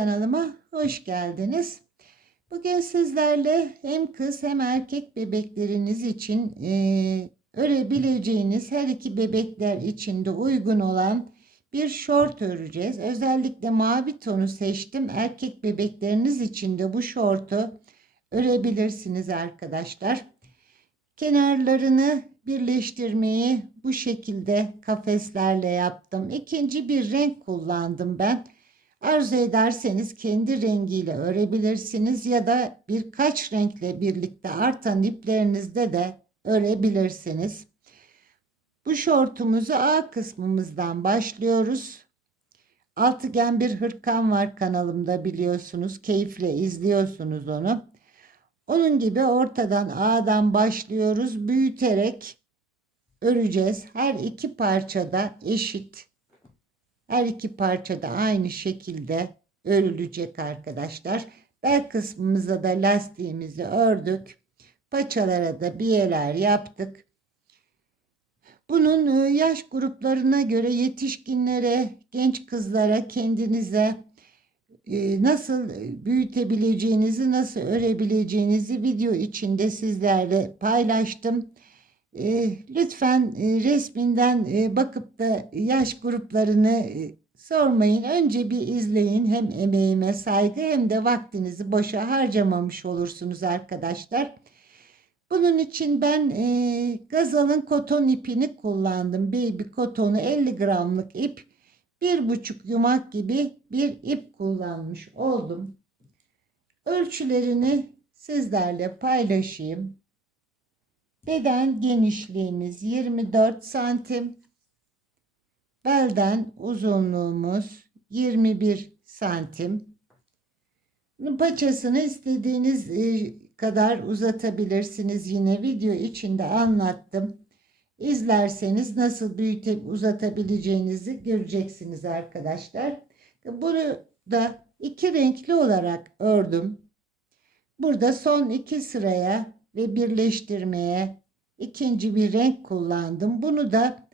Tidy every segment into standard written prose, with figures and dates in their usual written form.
kanalıma hoş geldiniz. Bugün sizlerle hem kız hem erkek bebekleriniz için örebileceğiniz her iki bebekler için de uygun olan bir şort öreceğiz. Özellikle mavi tonu seçtim. Erkek bebekleriniz için de bu şortu örebilirsiniz arkadaşlar. Kenarlarını birleştirmeyi bu şekilde kafeslerle yaptım. İkinci bir renk kullandım ben. Arzu ederseniz kendi rengiyle örebilirsiniz ya da birkaç renkle birlikte artan iplerinizde de örebilirsiniz. Bu şortumuzu A kısmımızdan başlıyoruz. Altıgen bir hırkam var kanalımda, biliyorsunuz. Keyifle izliyorsunuz onu. Onun gibi ortadan A'dan başlıyoruz. Büyüterek öreceğiz. Her iki parçada eşit. Her iki parçada aynı şekilde örülecek arkadaşlar. Bel kısmımıza da lastiğimizi ördük. Paçalara da biyeler yaptık. Bunun yaş gruplarına göre yetişkinlere, genç kızlara, kendinize nasıl büyütebileceğinizi, nasıl örebileceğinizi video içinde sizlerle paylaştım. Lütfen resminden bakıp da yaş gruplarını sormayın. Önce bir izleyin. Hem emeğime saygı hem de vaktinizi boşa harcamamış olursunuz arkadaşlar. Bunun için ben Gazal'ın koton ipini kullandım. Baby kotonu 50 gramlık ip. 1,5 yumak gibi bir ip kullanmış oldum. Ölçülerini sizlerle paylaşayım. Beden genişliğimiz 24 santim. Belden uzunluğumuz 21 santim. Paçasını istediğiniz kadar uzatabilirsiniz. Yine video içinde anlattım. İzlerseniz nasıl büyütüp uzatabileceğinizi göreceksiniz arkadaşlar. Bunu da iki renkli olarak ördüm. Burada son iki sıraya ve birleştirmeye ikinci bir renk kullandım. Bunu da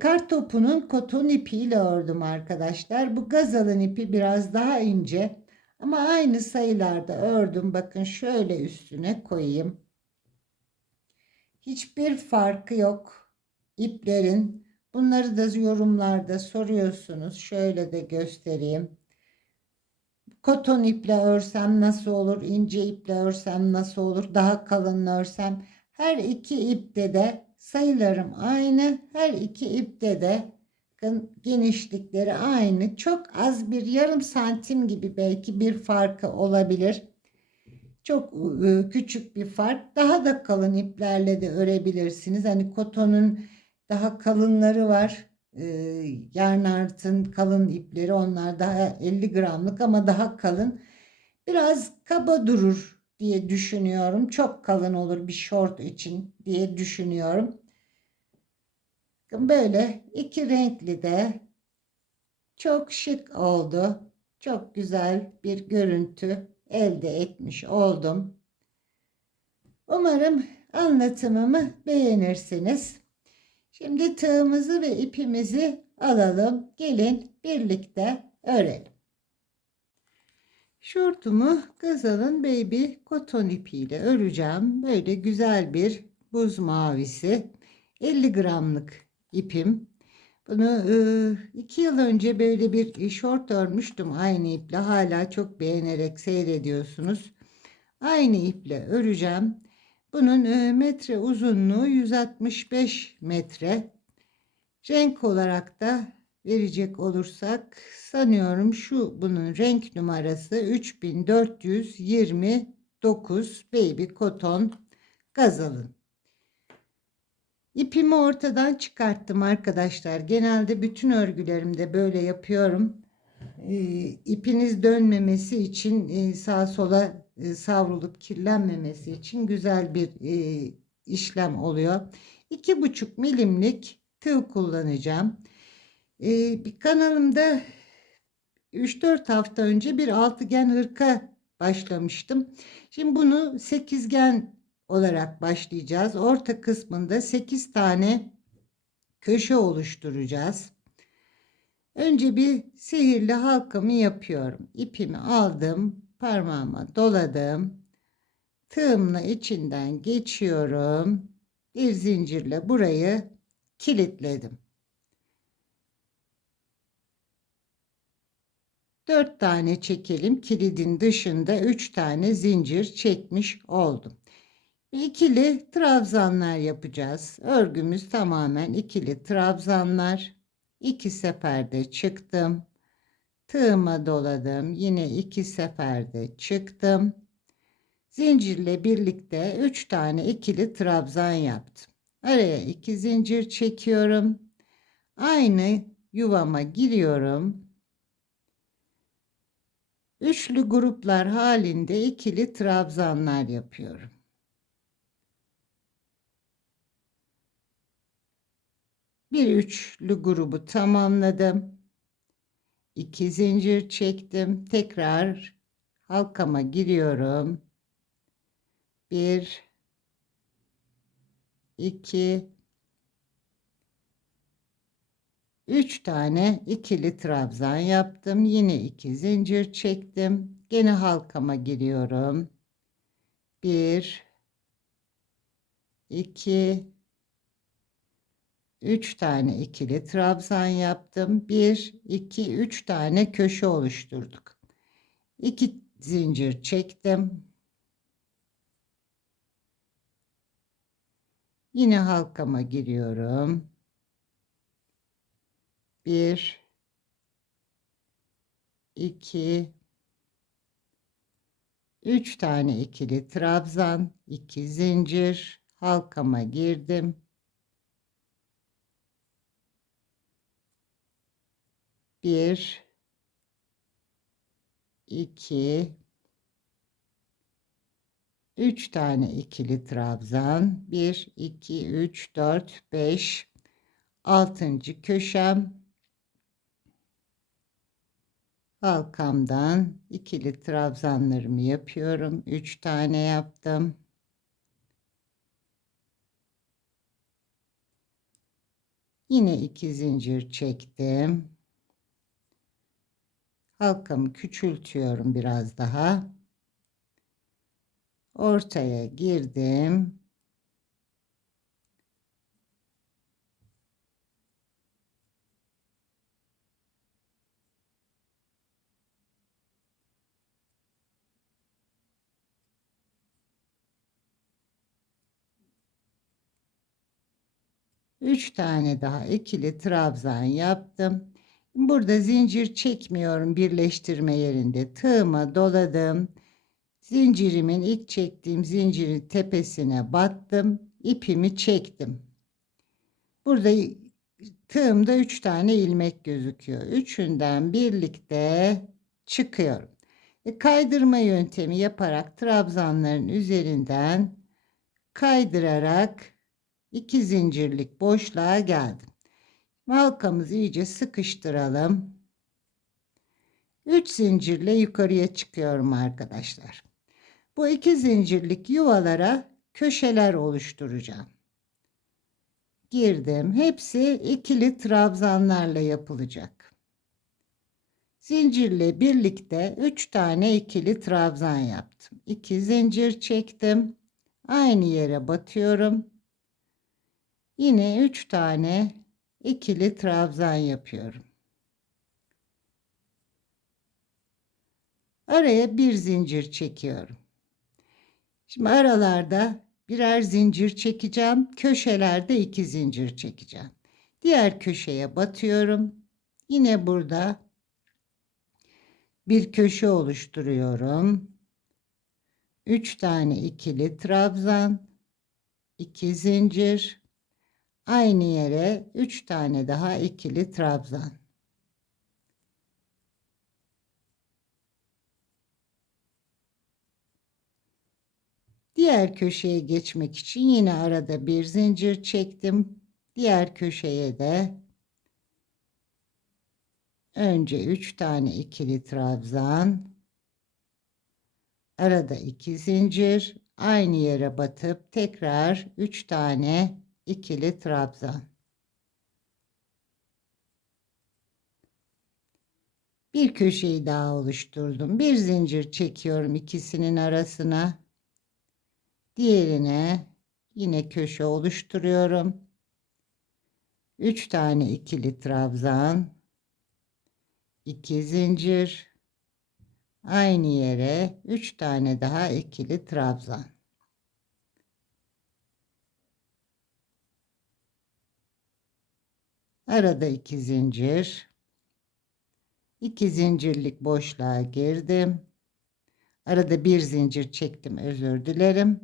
kar topunun koton ipiyle ördüm arkadaşlar. Bu Gazal'ın ipi biraz daha ince ama aynı sayılarda ördüm. Bakın şöyle üstüne koyayım. Hiçbir farkı yok iplerin. Bunları da yorumlarda soruyorsunuz. Şöyle de göstereyim. Koton iple örsem nasıl olur? İnce iple örsem nasıl olur? Daha kalın örsem. Her iki ipte de sayılarım aynı. Her iki ipte de genişlikleri aynı. Çok az, bir yarım santim gibi belki bir farkı olabilir. Çok küçük bir fark. Daha da kalın iplerle de örebilirsiniz. Hani kotonun daha kalınları var. Yarnart'ın kalın ipleri, onlar daha 50 gramlık ama daha kalın. Biraz kaba durur diye düşünüyorum. Çok kalın olur bir şort için diye düşünüyorum. Böyle iki renkli de çok şık oldu. Çok güzel bir görüntü elde etmiş oldum. Umarım anlatımımı beğenirsiniz. Şimdi tığımızı ve ipimizi alalım. Gelin birlikte örelim. Şortumu Gazal'ın Baby koton ipiyle öreceğim. Böyle güzel bir buz mavisi. 50 gramlık ipim. Bunu 2 yıl önce böyle bir şort örmüştüm aynı iple. Hala çok beğenerek seyrediyorsunuz. Aynı iple öreceğim. Bunun metre uzunluğu 165 metre. Renk olarak da verecek olursak sanıyorum şu bunun renk numarası 3429 Baby Cotton Gazal'ın. İpimi ortadan çıkarttım arkadaşlar. Genelde bütün örgülerimde böyle yapıyorum. İpiniz dönmemesi için, sağa sola savrulup kirlenmemesi için güzel bir işlem oluyor. 2,5 milimlik tığ kullanacağım. Bir kanalımda 3-4 hafta önce bir altıgen hırka başlamıştım. Şimdi bunu sekizgen olarak başlayacağız. Orta kısmında 8 tane köşe oluşturacağız. Önce bir sihirli halkamı yapıyorum. İpimi aldım, parmağıma doladım. Tığımla içinden geçiyorum. Bir zincirle burayı kilitledim. 4 tane çekelim. Kilidin dışında 3 tane zincir çekmiş oldum. İkili trabzanlar yapacağız. Örgümüz tamamen ikili trabzanlar. 2 seferde çıktım. Tığıma doladım. Yine 2 seferde çıktım. Zincirle birlikte 3 tane ikili trabzan yaptım. Araya 2 zincir çekiyorum. Aynı yuvama giriyorum. Üçlü gruplar halinde ikili trabzanlar yapıyorum. Bir üçlü grubu tamamladım. 2 zincir çektim. Tekrar halkama giriyorum. 1 2 3 tane ikili trabzan yaptım. Yine 2 zincir çektim. Gene halkama giriyorum. 1 2 3 tane ikili trabzan yaptım. 1 2 3 tane köşe oluşturduk. 2 zincir çektim. Yine halkama giriyorum. 1 2 3 tane ikili trabzan, 2 zincir, halkama girdim. 1 2 3 tane ikili trabzan, 1 2 3 4 5 6. köşem, halkamdan ikili trabzanlarımı yapıyorum. 3 tane yaptım. Yine 2 zincir çektim. Halkamı küçültüyorum biraz daha. Ortaya girdim. Üç tane daha ikili trabzan yaptım. Burada zincir çekmiyorum birleştirme yerinde. Tığıma doladım. Zincirimin ilk çektiğim zincirin tepesine battım. İpimi çektim. Burada tığımda 3 tane ilmek gözüküyor. Üçünden birlikte çıkıyorum. Kaydırma yöntemi yaparak trabzanların üzerinden kaydırarak 2 zincirlik boşluğa geldim. Halkamızı iyice sıkıştıralım. 3 zincirle yukarıya çıkıyorum arkadaşlar. Bu 2 zincirlik yuvalara köşeler oluşturacağım. Girdim. Hepsi ikili trabzanlarla yapılacak. Zincirle birlikte 3 tane ikili trabzan yaptım. 2 zincir çektim. Aynı yere batıyorum. Yine 3 tane ikili trabzan yapıyorum. Araya bir zincir çekiyorum. Şimdi aralarda birer zincir çekeceğim. Köşelerde 2 zincir çekeceğim. Diğer köşeye batıyorum. Yine burada bir köşe oluşturuyorum. 3 tane ikili trabzan, 2 zincir, aynı yere 3 tane daha ikili trabzan. Diğer köşeye geçmek için yine arada bir zincir çektim. Diğer köşeye de önce 3 tane ikili trabzan, arada 2 zincir, aynı yere batıp tekrar 3 tane ikili trabzan. Bir köşeyi daha oluşturdum. Bir zincir çekiyorum ikisinin arasına. Diğerine yine köşe oluşturuyorum. 3 tane ikili trabzan, 2 zincir, aynı yere 3 tane daha ikili trabzan. Arada 2 zincir. 2 zincirlik boşluğa girdim. Arada bir zincir çektim, özür dilerim.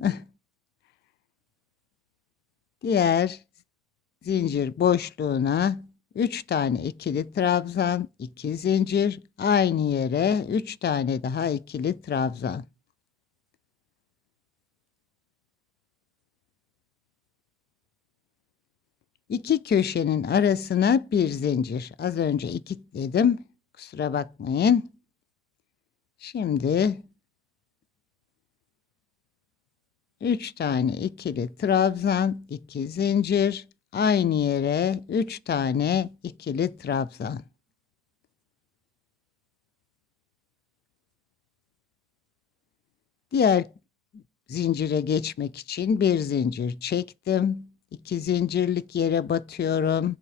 Diğer zincir boşluğuna 3 tane ikili trabzan, 2 zincir, aynı yere 3 tane daha ikili trabzan. İki köşenin arasına bir zincir. Az önce 2 dedim. Kusura bakmayın. Şimdi 3 tane ikili trabzan, 2 zincir, aynı yere 3 tane ikili trabzan. Diğer zincire geçmek için bir zincir çektim. 2 zincirlik yere batıyorum.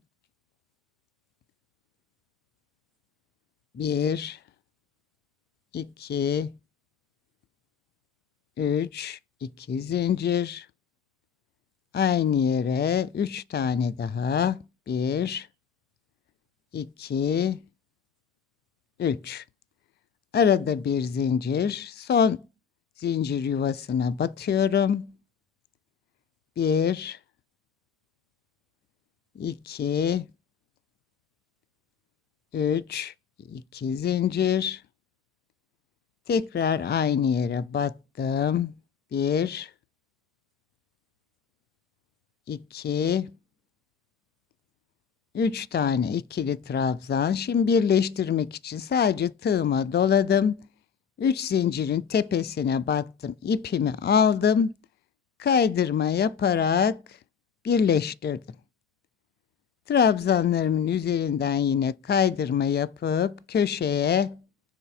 1 2 3 2 zincir, aynı yere 3 tane daha, 1 2 3, arada bir zincir, son zincir yuvasına batıyorum. 1 2 3 2 zincir, tekrar aynı yere battım. 1 2 3 tane ikili trabzan. Şimdi birleştirmek için sadece tığıma doladım. 3 zincirin tepesine battım. İpimi aldım. Kaydırma yaparak birleştirdim. Trabzanlarımın üzerinden yine kaydırma yapıp köşeye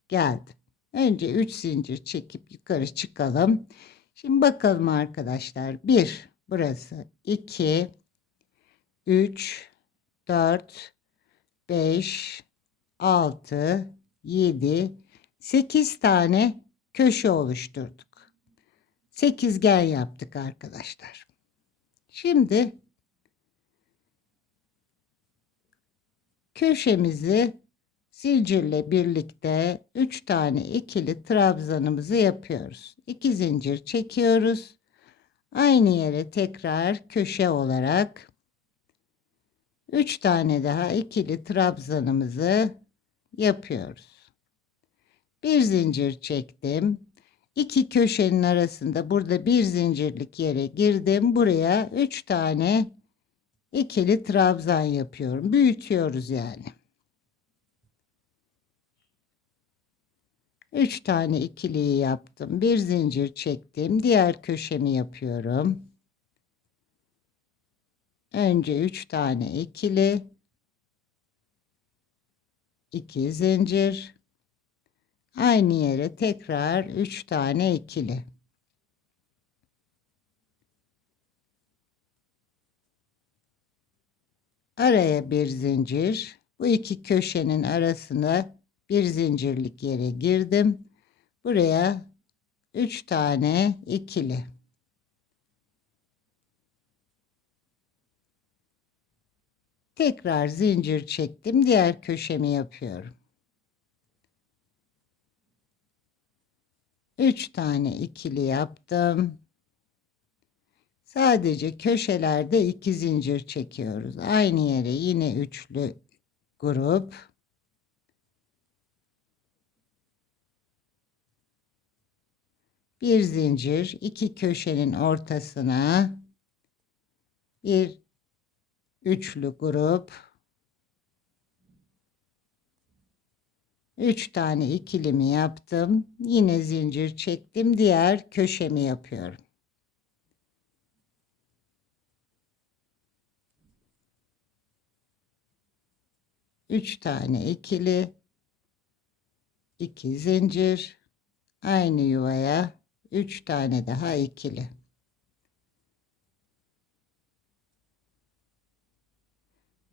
geldim. Önce 3 zincir çekip yukarı çıkalım. Şimdi bakalım arkadaşlar. 1 burası, 2 3 4 5 6 7 8 tane köşe oluşturduk. Sekizgen yaptık arkadaşlar. Şimdi köşemizi zincirle birlikte 3 tane ikili trabzanımızı yapıyoruz. 2 zincir çekiyoruz. Aynı yere tekrar köşe olarak 3 tane daha ikili trabzanımızı yapıyoruz. Bir zincir çektim. İki köşenin arasında burada bir zincirlik yere girdim. Buraya 3 tane ikili trabzan yapıyorum. Büyütüyoruz yani. 3 tane ikiliyi yaptım. Bir zincir çektim. Diğer köşemi yapıyorum. Önce 3 tane ikili, 2 zincir, aynı yere tekrar 3 tane ikili. Araya bir zincir. Bu iki köşenin arasına bir zincirlik yere girdim. Buraya 3 tane ikili. Tekrar zincir çektim. Diğer köşemi yapıyorum. 3 tane ikili yaptım. Sadece köşelerde 2 zincir çekiyoruz. Aynı yere yine üçlü grup. Bir zincir, iki köşenin ortasına bir üçlü grup. 3 tane ikilimi yaptım. Yine zincir çektim. Diğer köşemi yapıyorum. Üç tane ikili. 2 zincir, aynı yuvaya 3 tane daha ikili.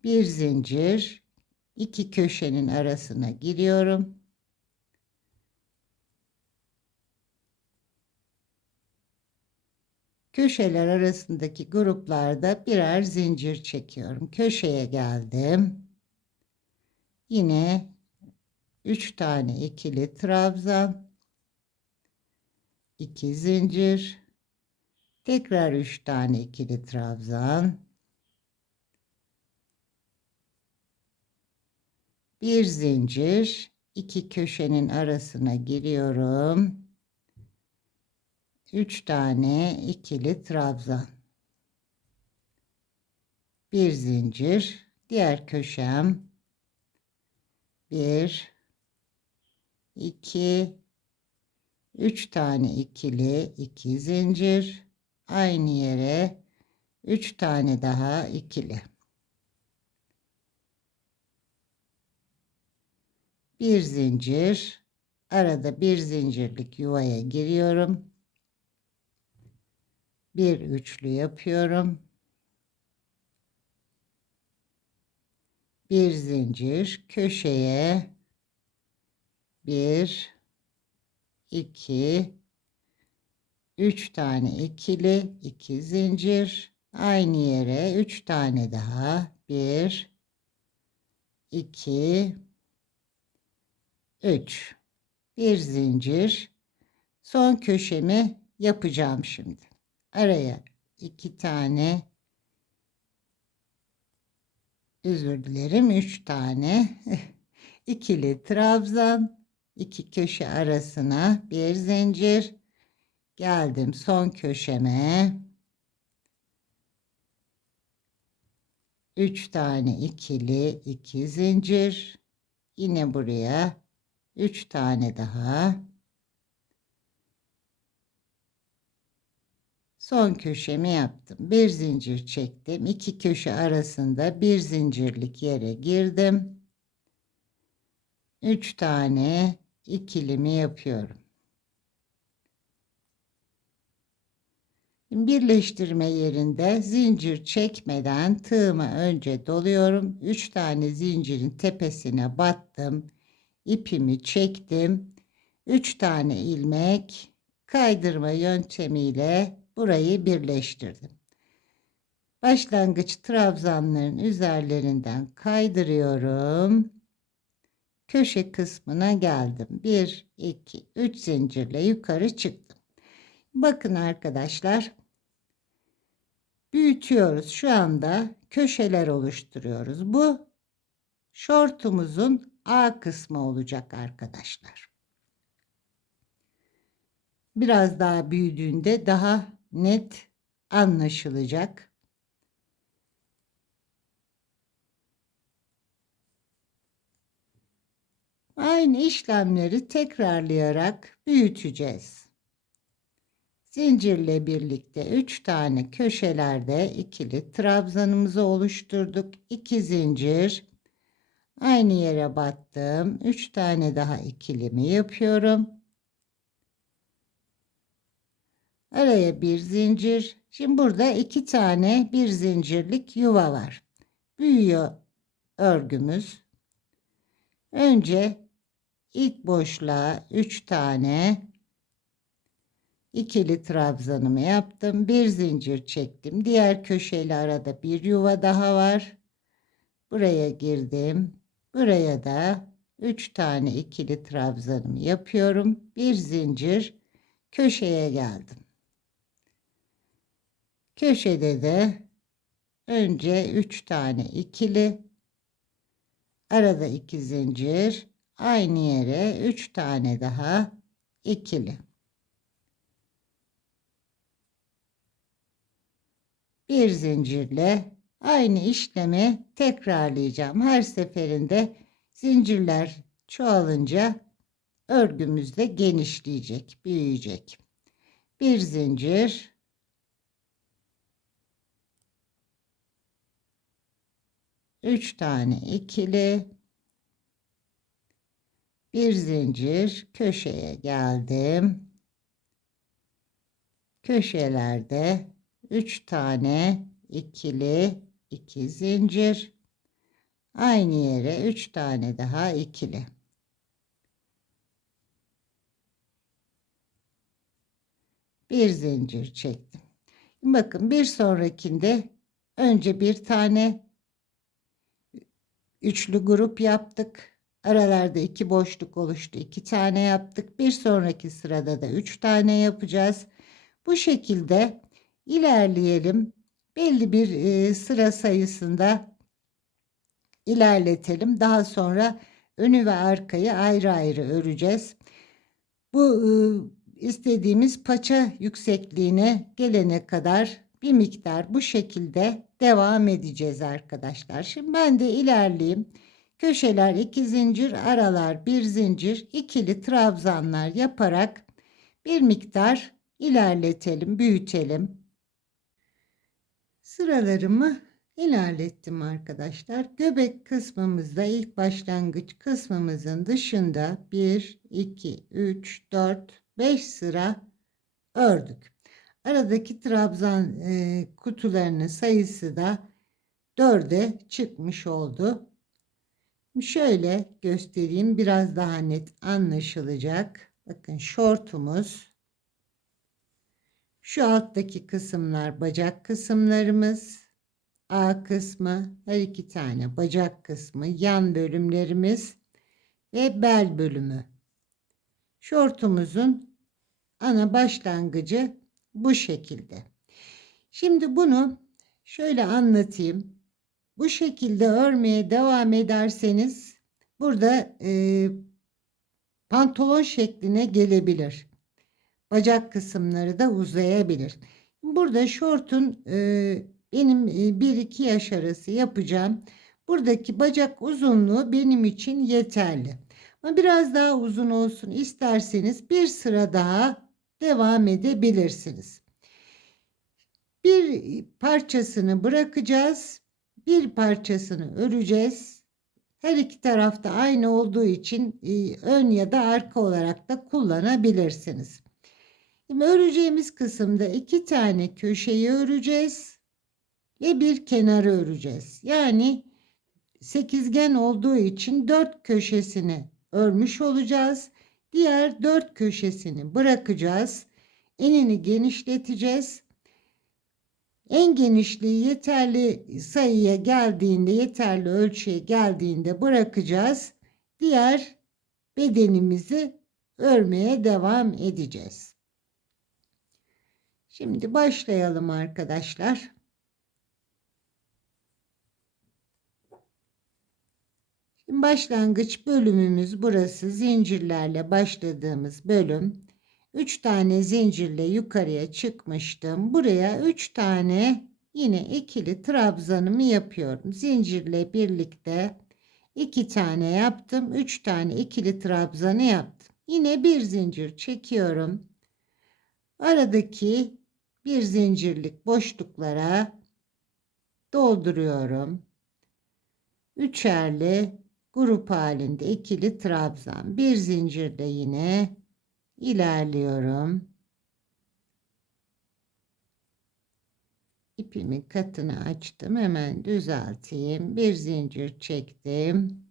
Bir zincir, 2 köşenin arasına giriyorum. Köşeler arasındaki gruplarda birer zincir çekiyorum. Köşeye geldim. Yine 3 tane ikili trabzan, 2 zincir, tekrar 3 tane ikili trabzan, bir zincir, 2 köşenin arasına giriyorum. 3 tane ikili trabzan, bir zincir, diğer köşem, 1 2 3 tane ikili, 2 zincir, aynı yere 3 tane daha ikili, bir zincir, arada bir zincirlik yuvaya giriyorum, bir üçlü yapıyorum, bir zincir, köşeye 1 2 3 tane ikili, 2 zincir, aynı yere 3 tane daha, 1 2 3, bir zincir, son köşemi yapacağım şimdi. Araya 2 tane, özür dilerim, 3 tane ikili trabzan, 2 köşe arasına bir zincir, geldim son köşeme, 3 tane ikili, 2 zincir, yine buraya 3 tane daha, son köşemi yaptım. Bir zincir çektim. 2 köşe arasında bir zincirlik yere girdim. 3 tane ikilimi yapıyorum. Birleştirme yerinde zincir çekmeden tığımı önce doluyorum. 3 tane zincirin tepesine battım. İpimi çektim. 3 tane ilmek kaydırma yöntemiyle burayı birleştirdim. Başlangıç trabzanların üzerlerinden kaydırıyorum. Köşe kısmına geldim. 1 2 3 zincirle yukarı çıktım. Bakın arkadaşlar, büyütüyoruz. Şu anda köşeler oluşturuyoruz. Bu şortumuzun A kısmı olacak arkadaşlar. Biraz daha büyüdüğünde daha net anlaşılacak. Aynı işlemleri tekrarlayarak büyüteceğiz. Zincirle birlikte 3 tane köşelerde ikili trabzanımızı oluşturduk. 2 zincir, aynı yere battım. 3 tane daha ikilimi yapıyorum. Araya bir zincir. Şimdi burada 2 tane bir zincirlik yuva var. Büyüyor örgümüz. Önce ilk boşluğa 3 tane ikili trabzanımı yaptım. Bir zincir çektim. Diğer köşeyle arada bir yuva daha var. Buraya girdim. Buraya da 3 tane ikili trabzanımı yapıyorum. Bir zincir, köşeye geldim. Köşede de önce 3 tane ikili, arada 2 zincir, aynı yere 3 tane daha ikili. Bir zincirle aynı işlemi tekrarlayacağım. Her seferinde zincirler çoğalınca örgümüz de genişleyecek, büyüyecek. Bir zincir, 3 tane ikili, Bir zincir, köşeye geldim. Köşelerde 3 tane ikili, 2 zincir. Aynı yere 3 tane daha ikili. Bir zincir çektim. Bakın bir sonrakinde önce bir tane üçlü grup yaptık. Aralarda 2 boşluk oluştu. 2 tane yaptık. Bir sonraki sırada da 3 tane yapacağız. Bu şekilde ilerleyelim. Belli bir sıra sayısında ilerletelim. Daha sonra önü ve arkayı ayrı ayrı öreceğiz. Bu istediğimiz paça yüksekliğine gelene kadar bir miktar bu şekilde devam edeceğiz arkadaşlar. Şimdi ben de ilerleyeyim. Köşeler 2 zincir, aralar 1 zincir, ikili trabzanlar yaparak bir miktar ilerletelim, büyütelim. Sıralarımı ilerlettim arkadaşlar. Göbek kısmımızda ilk başlangıç kısmımızın dışında 1, 2, 3, 4, 5 sıra ördük. Aradaki trabzan kutularının sayısı da 4'e çıkmış oldu. Şöyle göstereyim, biraz daha net anlaşılacak. Bakın şortumuz. Şu alttaki kısımlar bacak kısımlarımız. A kısmı, her iki tane bacak kısmı, yan bölümlerimiz ve bel bölümü. Şortumuzun ana başlangıcı bu şekilde. Şimdi bunu şöyle anlatayım. Bu şekilde örmeye devam ederseniz burada pantolon şekline gelebilir. Bacak kısımları da uzayabilir. Burada şortun benim 1-2 yaş arası yapacağım. Buradaki bacak uzunluğu benim için yeterli. Ama biraz daha uzun olsun isterseniz bir sıra daha devam edebilirsiniz. Bir parçasını bırakacağız. Bir parçasını öreceğiz. Her iki tarafta aynı olduğu için ön ya da arka olarak da kullanabilirsiniz. Şimdi öreceğimiz kısımda 2 tane köşeyi öreceğiz ve bir kenarı öreceğiz. Yani sekizgen olduğu için 4 köşesini örmüş olacağız. Diğer 4 köşesini bırakacağız. Enini genişleteceğiz. En genişliği yeterli sayıya geldiğinde, yeterli ölçüye geldiğinde bırakacağız. Diğer bedenimizi örmeye devam edeceğiz. Şimdi başlayalım arkadaşlar. Şimdi başlangıç bölümümüz burası. Zincirlerle başladığımız bölüm. 3 tane zincirle yukarıya çıkmıştım. Buraya 3 tane yine ikili trabzanımı yapıyorum. Zincirle birlikte 2 tane yaptım. 3 tane ikili trabzanı yaptım. Yine bir zincir çekiyorum. Aradaki bir zincirlik boşluklara dolduruyorum. Üçerli grup halinde ikili trabzan. Bir zincirle yine ilerliyorum. İpimin katını açtım. Hemen düzelteyim. Bir zincir çektim.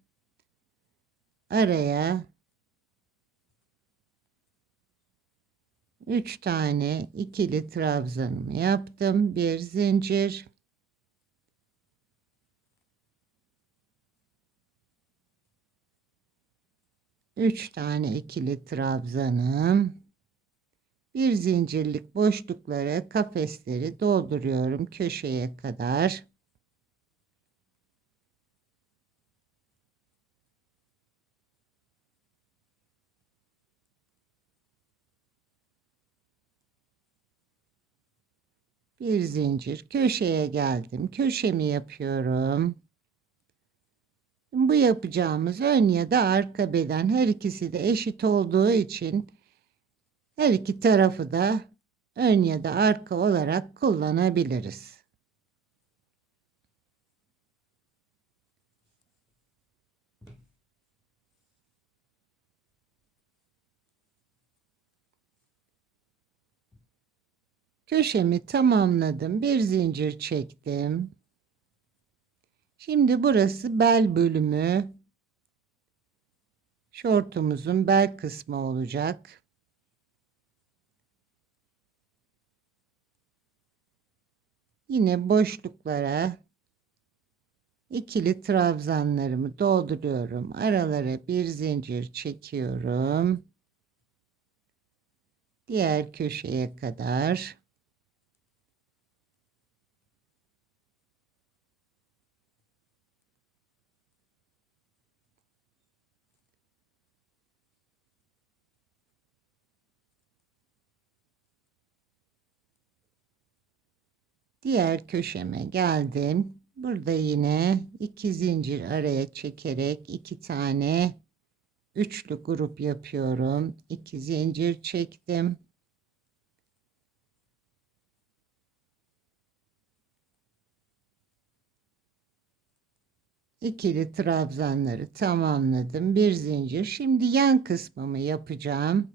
Araya 3 tane ikili trabzanımı yaptım. Bir zincir. Üç tane ikili trabzanım. Bir zincirlik boşluklara kafesleri dolduruyorum köşeye kadar. Bir zincir köşeye geldim. Köşemi yapıyorum. Bu yapacağımız ön ya da arka beden, her ikisi de eşit olduğu için her iki tarafı da ön ya da arka olarak kullanabiliriz. Köşemi tamamladım. Bir zincir çektim. Şimdi burası bel bölümü. Şortumuzun bel kısmı olacak. Yine boşluklara ikili trabzanlarımı dolduruyorum. Aralara bir zincir çekiyorum. Diğer köşeye kadar. Diğer köşeme geldim. Burada yine 2 zincir araya çekerek 2 tane üçlü grup yapıyorum. 2 zincir çektim. İkili trabzanları tamamladım. Bir zincir. Şimdi yan kısmımı yapacağım.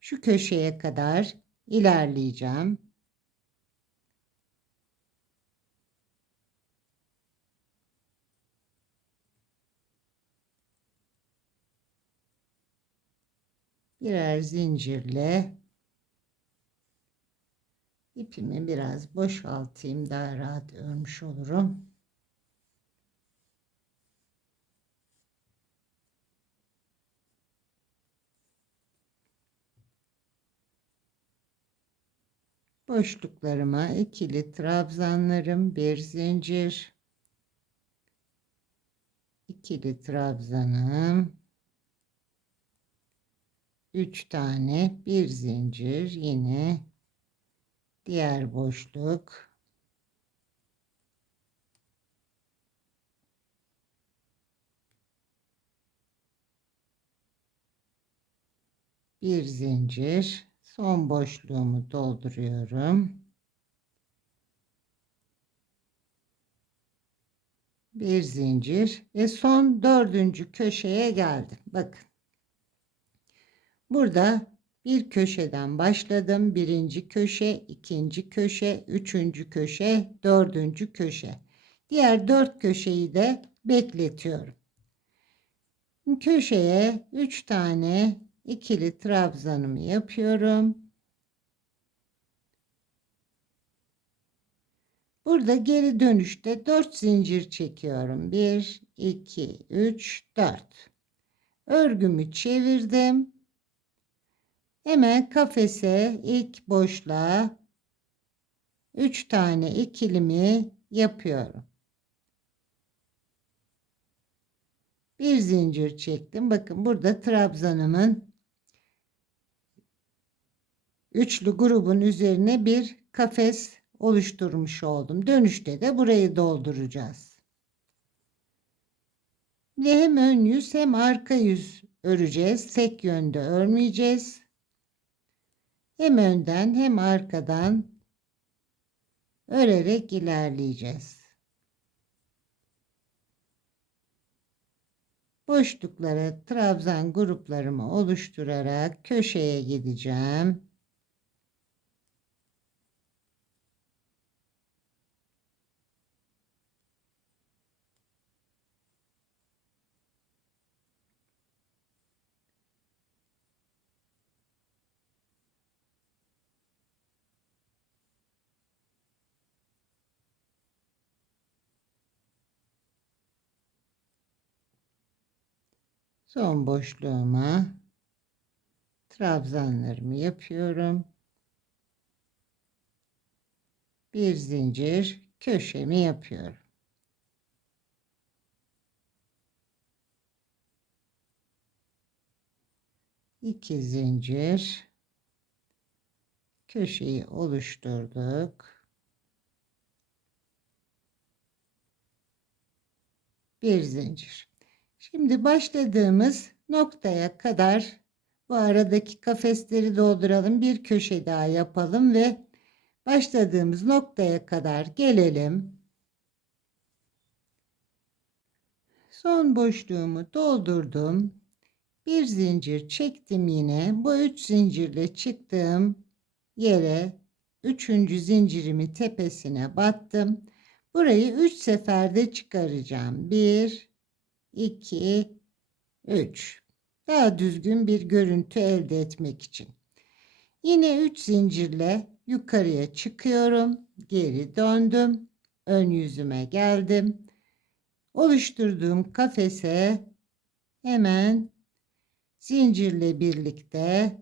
Şu köşeye kadar ilerleyeceğim. Birer zincirle ipimi biraz boşaltayım, daha rahat örmüş olurum. Boşluklarıma ikili trabzanlarım, bir zincir, ikili trabzanım, 3 tane, bir zincir, yine diğer boşluk, bir zincir, son boşluğumu dolduruyorum. Bir zincir ve son dördüncü köşeye geldim. Bakın. Burada bir köşeden başladım. Birinci köşe, ikinci köşe, üçüncü köşe, dördüncü köşe. Diğer 4 köşeyi de bekletiyorum. Köşeye 3 tane ikili trabzanımı yapıyorum. Burada geri dönüşte 4 zincir çekiyorum. 1, 2, 3, 4. Örgümü çevirdim. Hemen kafese ilk boşluğa 3 tane ikilimi yapıyorum. Bir zincir çektim. Bakın burada trabzanımın üçlü grubun üzerine bir kafes oluşturmuş oldum. Dönüşte de burayı dolduracağız. Ve hem ön yüz hem arka yüz öreceğiz. Tek yönde örmeyeceğiz. Hem önden hem arkadan örerek ilerleyeceğiz. Boşluklara trabzan gruplarımı oluşturarak köşeye gideceğim. Son boşluğuma trabzanlarımı yapıyorum. Bir zincir köşemi yapıyorum. İki zincir köşeyi oluşturduk. Bir zincir. Şimdi başladığımız noktaya kadar bu aradaki kafesleri dolduralım. Bir köşe daha yapalım ve başladığımız noktaya kadar gelelim. Son boşluğumu doldurdum. Bir zincir çektim yine. Bu 3 zincirle çıktığım yere üçüncü zincirimi tepesine battım. Burayı 3 seferde çıkaracağım. 1, 2, 3. Daha düzgün bir görüntü elde etmek için. Yine 3 zincirle yukarıya çıkıyorum. Geri döndüm. Ön yüzüme geldim. Oluşturduğum kafese hemen zincirle birlikte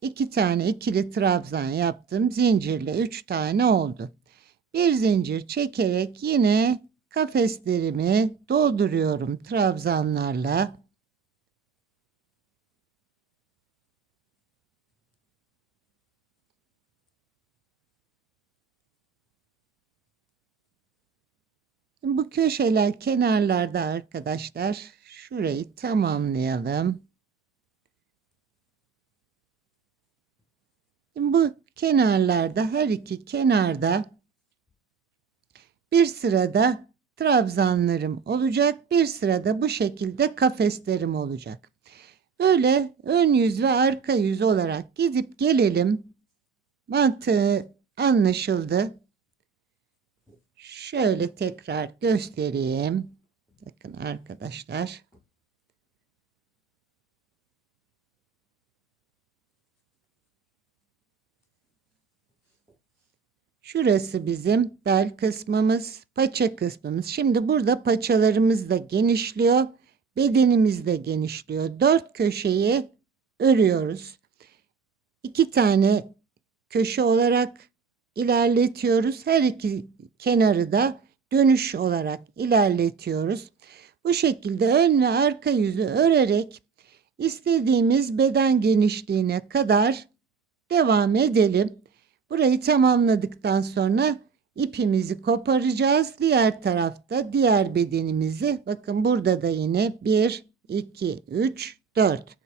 2 tane ikili trabzan yaptım. Zincirle 3 tane oldu. Bir zincir çekerek yine kafeslerimi dolduruyorum trabzanlarla. Bu köşeler kenarlarda arkadaşlar. Şurayı tamamlayalım. Şimdi bu kenarlarda, her iki kenarda bir sırada trabzanlarım olacak. Bir sırada bu şekilde kafeslerim olacak. Böyle ön yüz ve arka yüz olarak gidip gelelim. Mantığı anlaşıldı. Şöyle tekrar göstereyim. Bakın arkadaşlar. Şurası bizim bel kısmımız, paça kısmımız. Şimdi burada paçalarımız da genişliyor, bedenimiz de genişliyor. 4 köşeyi örüyoruz. 2 tane köşe olarak ilerletiyoruz. Her iki kenarı da dönüş olarak ilerletiyoruz. Bu şekilde ön ve arka yüzü örerek istediğimiz beden genişliğine kadar devam edelim. Burayı tamamladıktan sonra ipimizi koparacağız. Diğer tarafta diğer bedenimizi, bakın burada da yine 1, 2, 3, 4.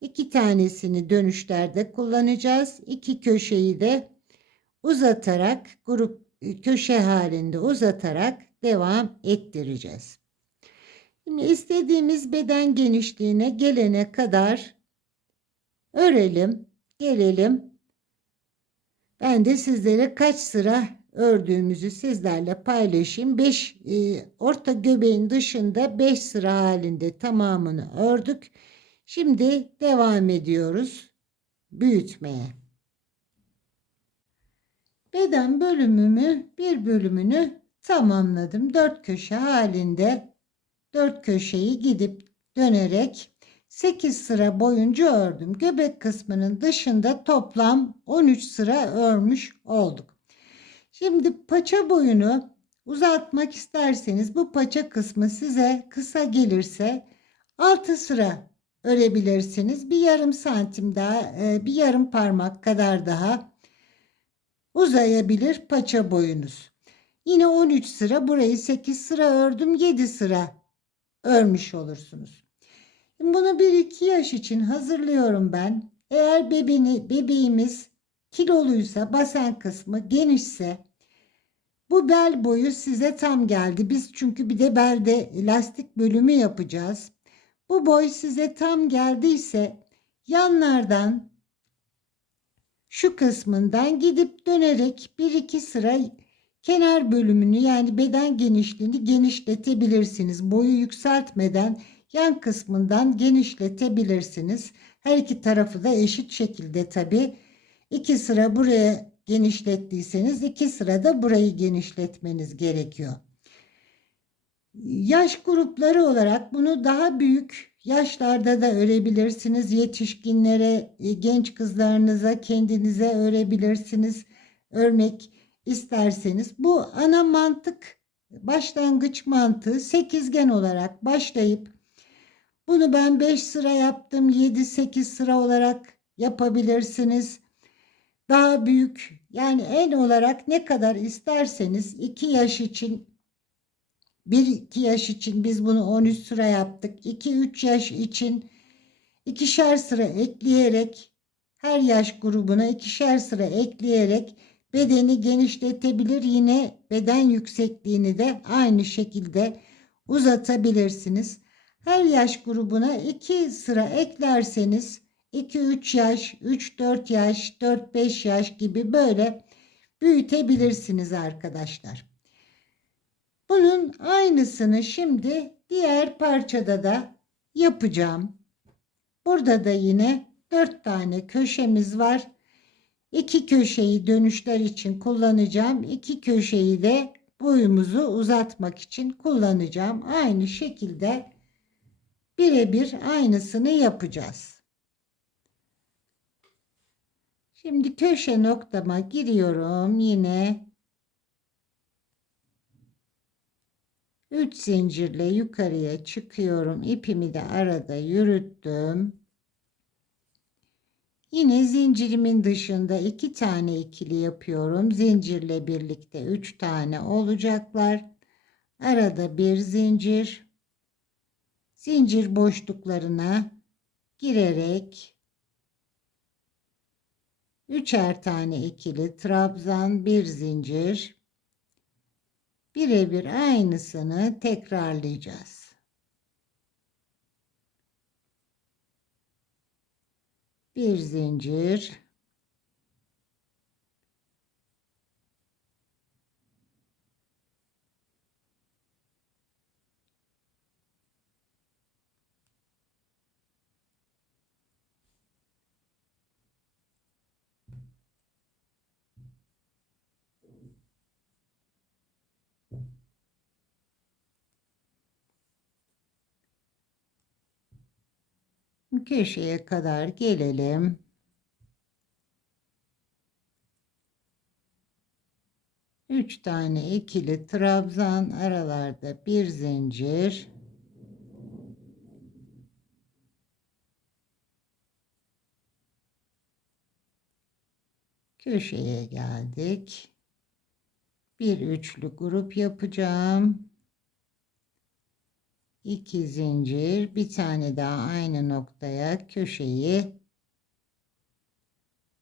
2 tanesini dönüşlerde kullanacağız. 2 köşeyi de uzatarak, köşe halinde uzatarak devam ettireceğiz. Şimdi istediğimiz beden genişliğine gelene kadar örelim, gelelim. Ben de sizlere kaç sıra ördüğümüzü sizlerle paylaşayım. 5 orta göbeğin dışında 5 sıra halinde tamamını ördük. Şimdi devam ediyoruz büyütmeye. Beden bir bölümünü tamamladım. 4 köşe halinde 4 köşeyi gidip dönerek 8 sıra boyunca ördüm. Göbek kısmının dışında toplam 13 sıra örmüş olduk. Şimdi paça boyunu uzatmak isterseniz, bu paça kısmı size kısa gelirse 6 sıra örebilirsiniz. Bir yarım santim daha, bir yarım parmak kadar daha uzayabilir paça boyunuz. Yine 13 sıra, burayı 8 sıra ördüm, 7 sıra örmüş olursunuz. Bunu 1-2 yaş için hazırlıyorum ben. Eğer bebeğimiz kiloluysa, basen kısmı genişse, bu bel boyu size tam geldi. Biz çünkü bir de belde lastik bölümü yapacağız. Bu boy size tam geldiyse yanlardan, şu kısmından gidip dönerek 1-2 sıra kenar bölümünü, yani beden genişliğini genişletebilirsiniz. Boyu yükseltmeden yan kısmından genişletebilirsiniz. Her iki tarafı da eşit şekilde tabii. 2 sıra buraya genişlettiyseniz 2 sıra da burayı genişletmeniz gerekiyor. Yaş grupları olarak bunu daha büyük yaşlarda da örebilirsiniz. Yetişkinlere, genç kızlarınıza, kendinize örebilirsiniz. Örmek isterseniz. Bu ana mantık, başlangıç mantığı, sekizgen olarak başlayıp bunu ben 5 sıra yaptım, 7-8 sıra olarak yapabilirsiniz. Daha büyük, yani en olarak ne kadar isterseniz, 2 yaş için, 1-2 yaş için biz bunu 13 sıra yaptık. 2-3 yaş için 2'şer sıra ekleyerek, her yaş grubuna 2'şer sıra ekleyerek bedeni genişletebilir. Yine beden yüksekliğini de aynı şekilde uzatabilirsiniz. Her yaş grubuna 2 sıra eklerseniz 2-3 yaş, 3-4 yaş, 4-5 yaş gibi böyle büyütebilirsiniz arkadaşlar. Bunun aynısını şimdi diğer parçada da yapacağım. Burada da yine 4 tane köşemiz var. 2 köşeyi dönüşler için kullanacağım. 2 köşeyi de boyumuzu uzatmak için kullanacağım. Aynı şekilde birebir aynısını yapacağız. Şimdi köşe noktama giriyorum. Yine 3 zincirle yukarıya çıkıyorum. İpimi de arada yürüttüm. Yine zincirimin dışında 2 tane ikili yapıyorum. Zincirle birlikte 3 tane olacaklar. Arada bir zincir. Zincir boşluklarına girerek 3'er tane ikili trabzan, bir zincir. Birebir aynısını tekrarlayacağız. Bir zincir. Köşeye kadar gelelim. Üç tane ikili trabzan, aralarda bir zincir. Köşeye geldik. Bir üçlü grup yapacağım. 2 zincir, bir tane daha aynı noktaya köşeyi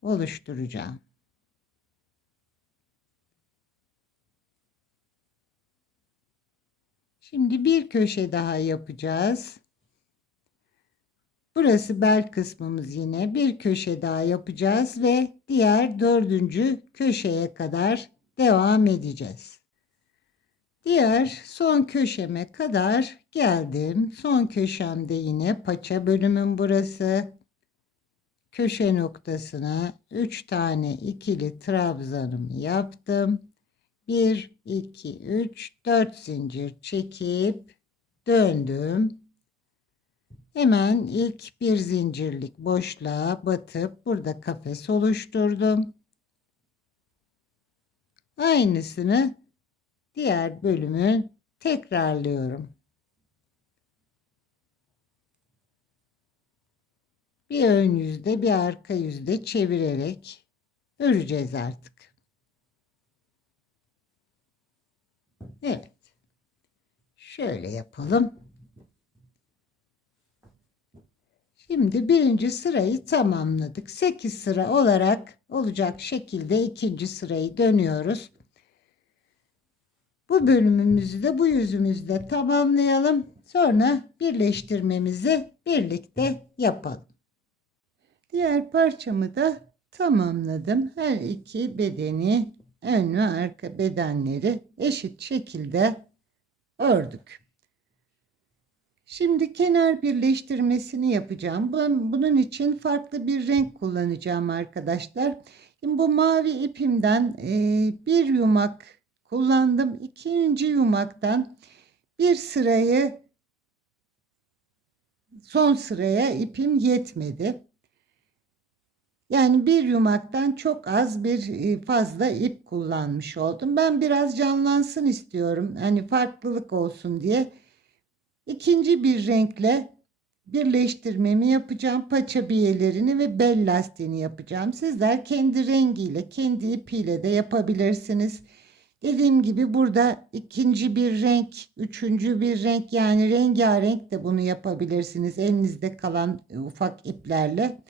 oluşturacağım. Şimdi bir köşe daha yapacağız. Burası bel kısmımız, yine bir köşe daha yapacağız ve diğer 4. köşeye kadar devam edeceğiz. Diğer son köşeme kadar geldim. Son köşemde yine paça bölümüm burası. Köşe noktasına 3 tane ikili trabzanımı yaptım. 1, 2, 3, 4 zincir çekip döndüm. Hemen ilk bir zincirlik boşluğa batıp burada kafes oluşturdum. Aynısını diğer bölümü tekrarlıyorum. Bir ön yüzde bir arka yüzde çevirerek öreceğiz artık. Evet. Şöyle yapalım. Şimdi birinci sırayı tamamladık. 8 sıra olarak olacak şekilde ikinci sırayı dönüyoruz. Bu bölümümüzü de bu yüzümüzde tamamlayalım. Sonra birleştirmemizi birlikte yapalım. Diğer parçamı da tamamladım. Her iki bedeni, ön ve arka bedenleri eşit şekilde ördük. Şimdi kenar birleştirmesini yapacağım. Bunun için farklı bir renk kullanacağım arkadaşlar. Şimdi bu mavi ipimden bir yumak kullandım. İkinci yumaktan bir sırayı, son sıraya ipim yetmedi. Yani bir yumaktan çok az bir fazla ip kullanmış oldum. Ben biraz canlansın istiyorum. Hani farklılık olsun diye. İkinci bir renkle birleştirmemi yapacağım. Paça biyelerini ve bel lastiğini yapacağım. Sizler kendi rengiyle, kendi ipiyle de yapabilirsiniz. Dediğim gibi burada ikinci bir renk, üçüncü bir renk, yani rengarenk de bunu yapabilirsiniz elinizde kalan ufak iplerle.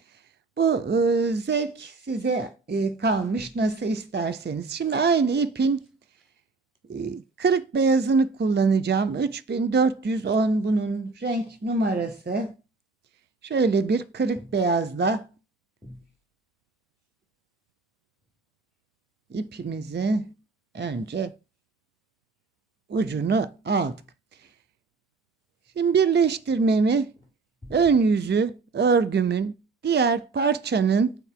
Bu zevk size kalmış, nasıl isterseniz. Şimdi aynı ipin kırık beyazını kullanacağım. 3410 bunun renk numarası. Şöyle bir kırık beyazla ipimizi önce ucunu aldık. Şimdi birleştirmemi ön yüzü örgümün diğer parçanın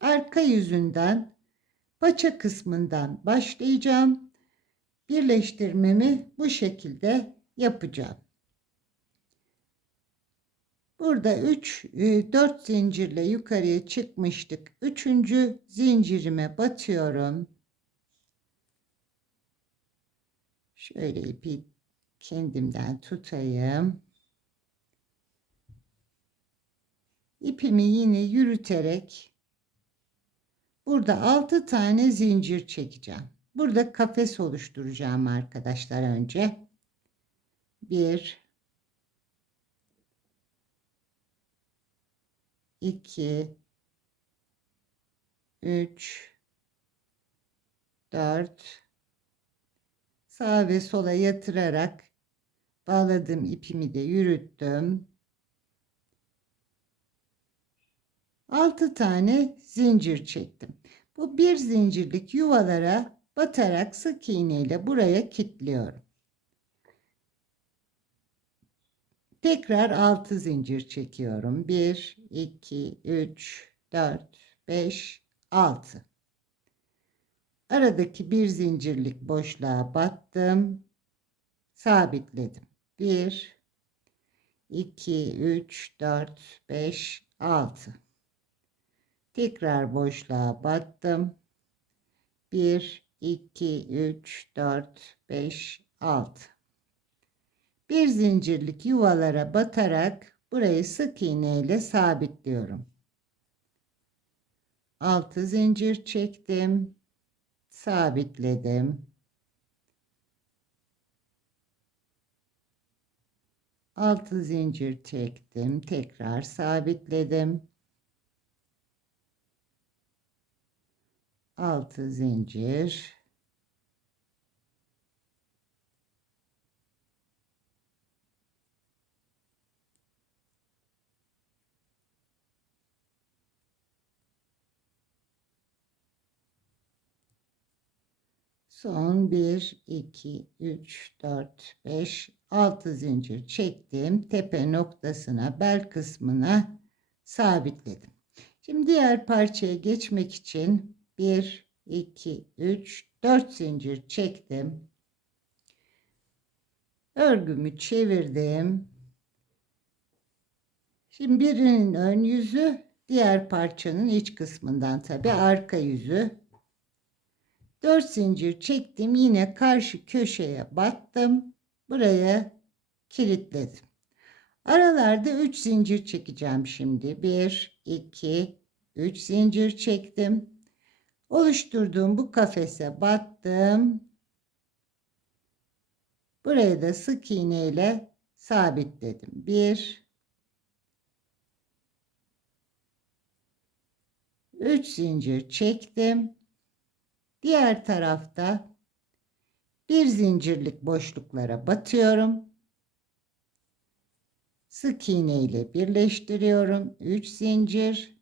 arka yüzünden, paça kısmından başlayacağım. Birleştirmemi bu şekilde yapacağım. Burada 4 zincirle yukarıya çıkmıştık. 3. zincirime batıyorum. Şöyle ipi kendimden tutayım. İpimi yine yürüterek burada 6 tane zincir çekeceğim. Burada kafes oluşturacağım arkadaşlar önce. 1 2 3 4 sağa ve sola yatırarak bağladığım ipimi de yürüttüm. 6 tane zincir çektim. Bu bir zincirlik yuvalara batarak sık iğne ile buraya kilitliyorum. Tekrar 6 zincir çekiyorum. 1 2 3 4 5 6. Aradaki bir zincirlik boşluğa battım. Sabitledim. 1 2 3 4 5 6. Tekrar boşluğa battım. 1 2 3 4 5 6. Bir zincirlik yuvalara batarak burayı sık iğne ile sabitliyorum. 6 zincir çektim. Sabitledim. 6 zincir çektim. Tekrar sabitledim. 6 zincir. Son 1 2 3 4 5 6 zincir çektim. Tepe noktasına, bel kısmına sabitledim. Şimdi diğer parçaya geçmek için 1 2 3 4 zincir çektim. Örgümü çevirdim. Şimdi birinin ön yüzü, diğer parçanın iç kısmından tabi arka yüzü. 4 zincir çektim. Yine karşı köşeye battım. Buraya kilitledim. Aralarda 3 zincir çekeceğim şimdi. 1 2 3 zincir çektim. Oluşturduğum bu kafese battım. Buraya da sık iğne ile sabitledim. 1 3 zincir çektim. Diğer tarafta bir zincirlik boşluklara batıyorum. Sık iğne ile birleştiriyorum. 3 zincir.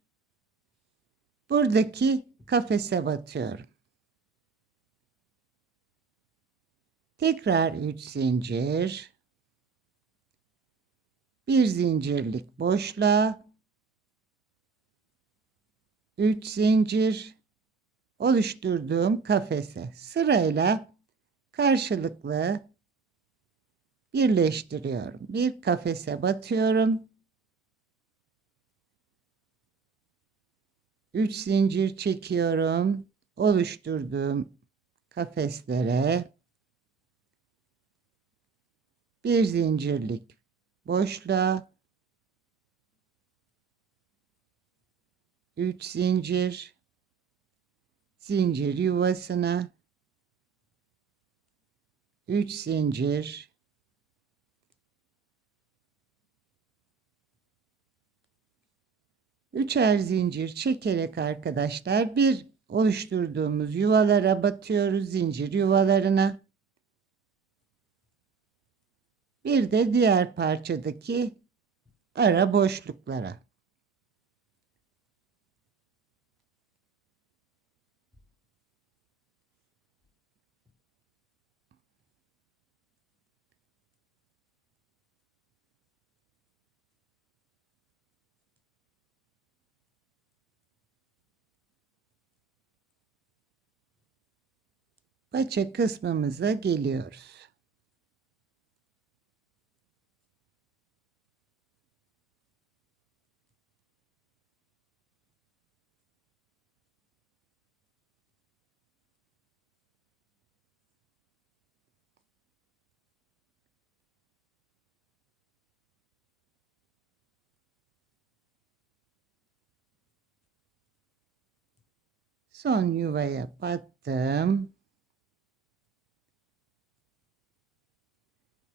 Buradaki kafese batıyorum. Tekrar 3 zincir. Bir zincirlik boşluğa 3 zincir oluşturduğum kafese sırayla karşılıklı birleştiriyorum. Bir kafese batıyorum. 3 zincir çekiyorum. Oluşturduğum kafeslere bir zincirlik boşluğa 3 zincir, zincir yuvasına 3 zincir, üçer zincir çekerek arkadaşlar bir oluşturduğumuz yuvalara batıyoruz, zincir yuvalarına. Bir de diğer parçadaki ara boşluklara. paça kısmımıza geliyoruz. Son yuvaya battım.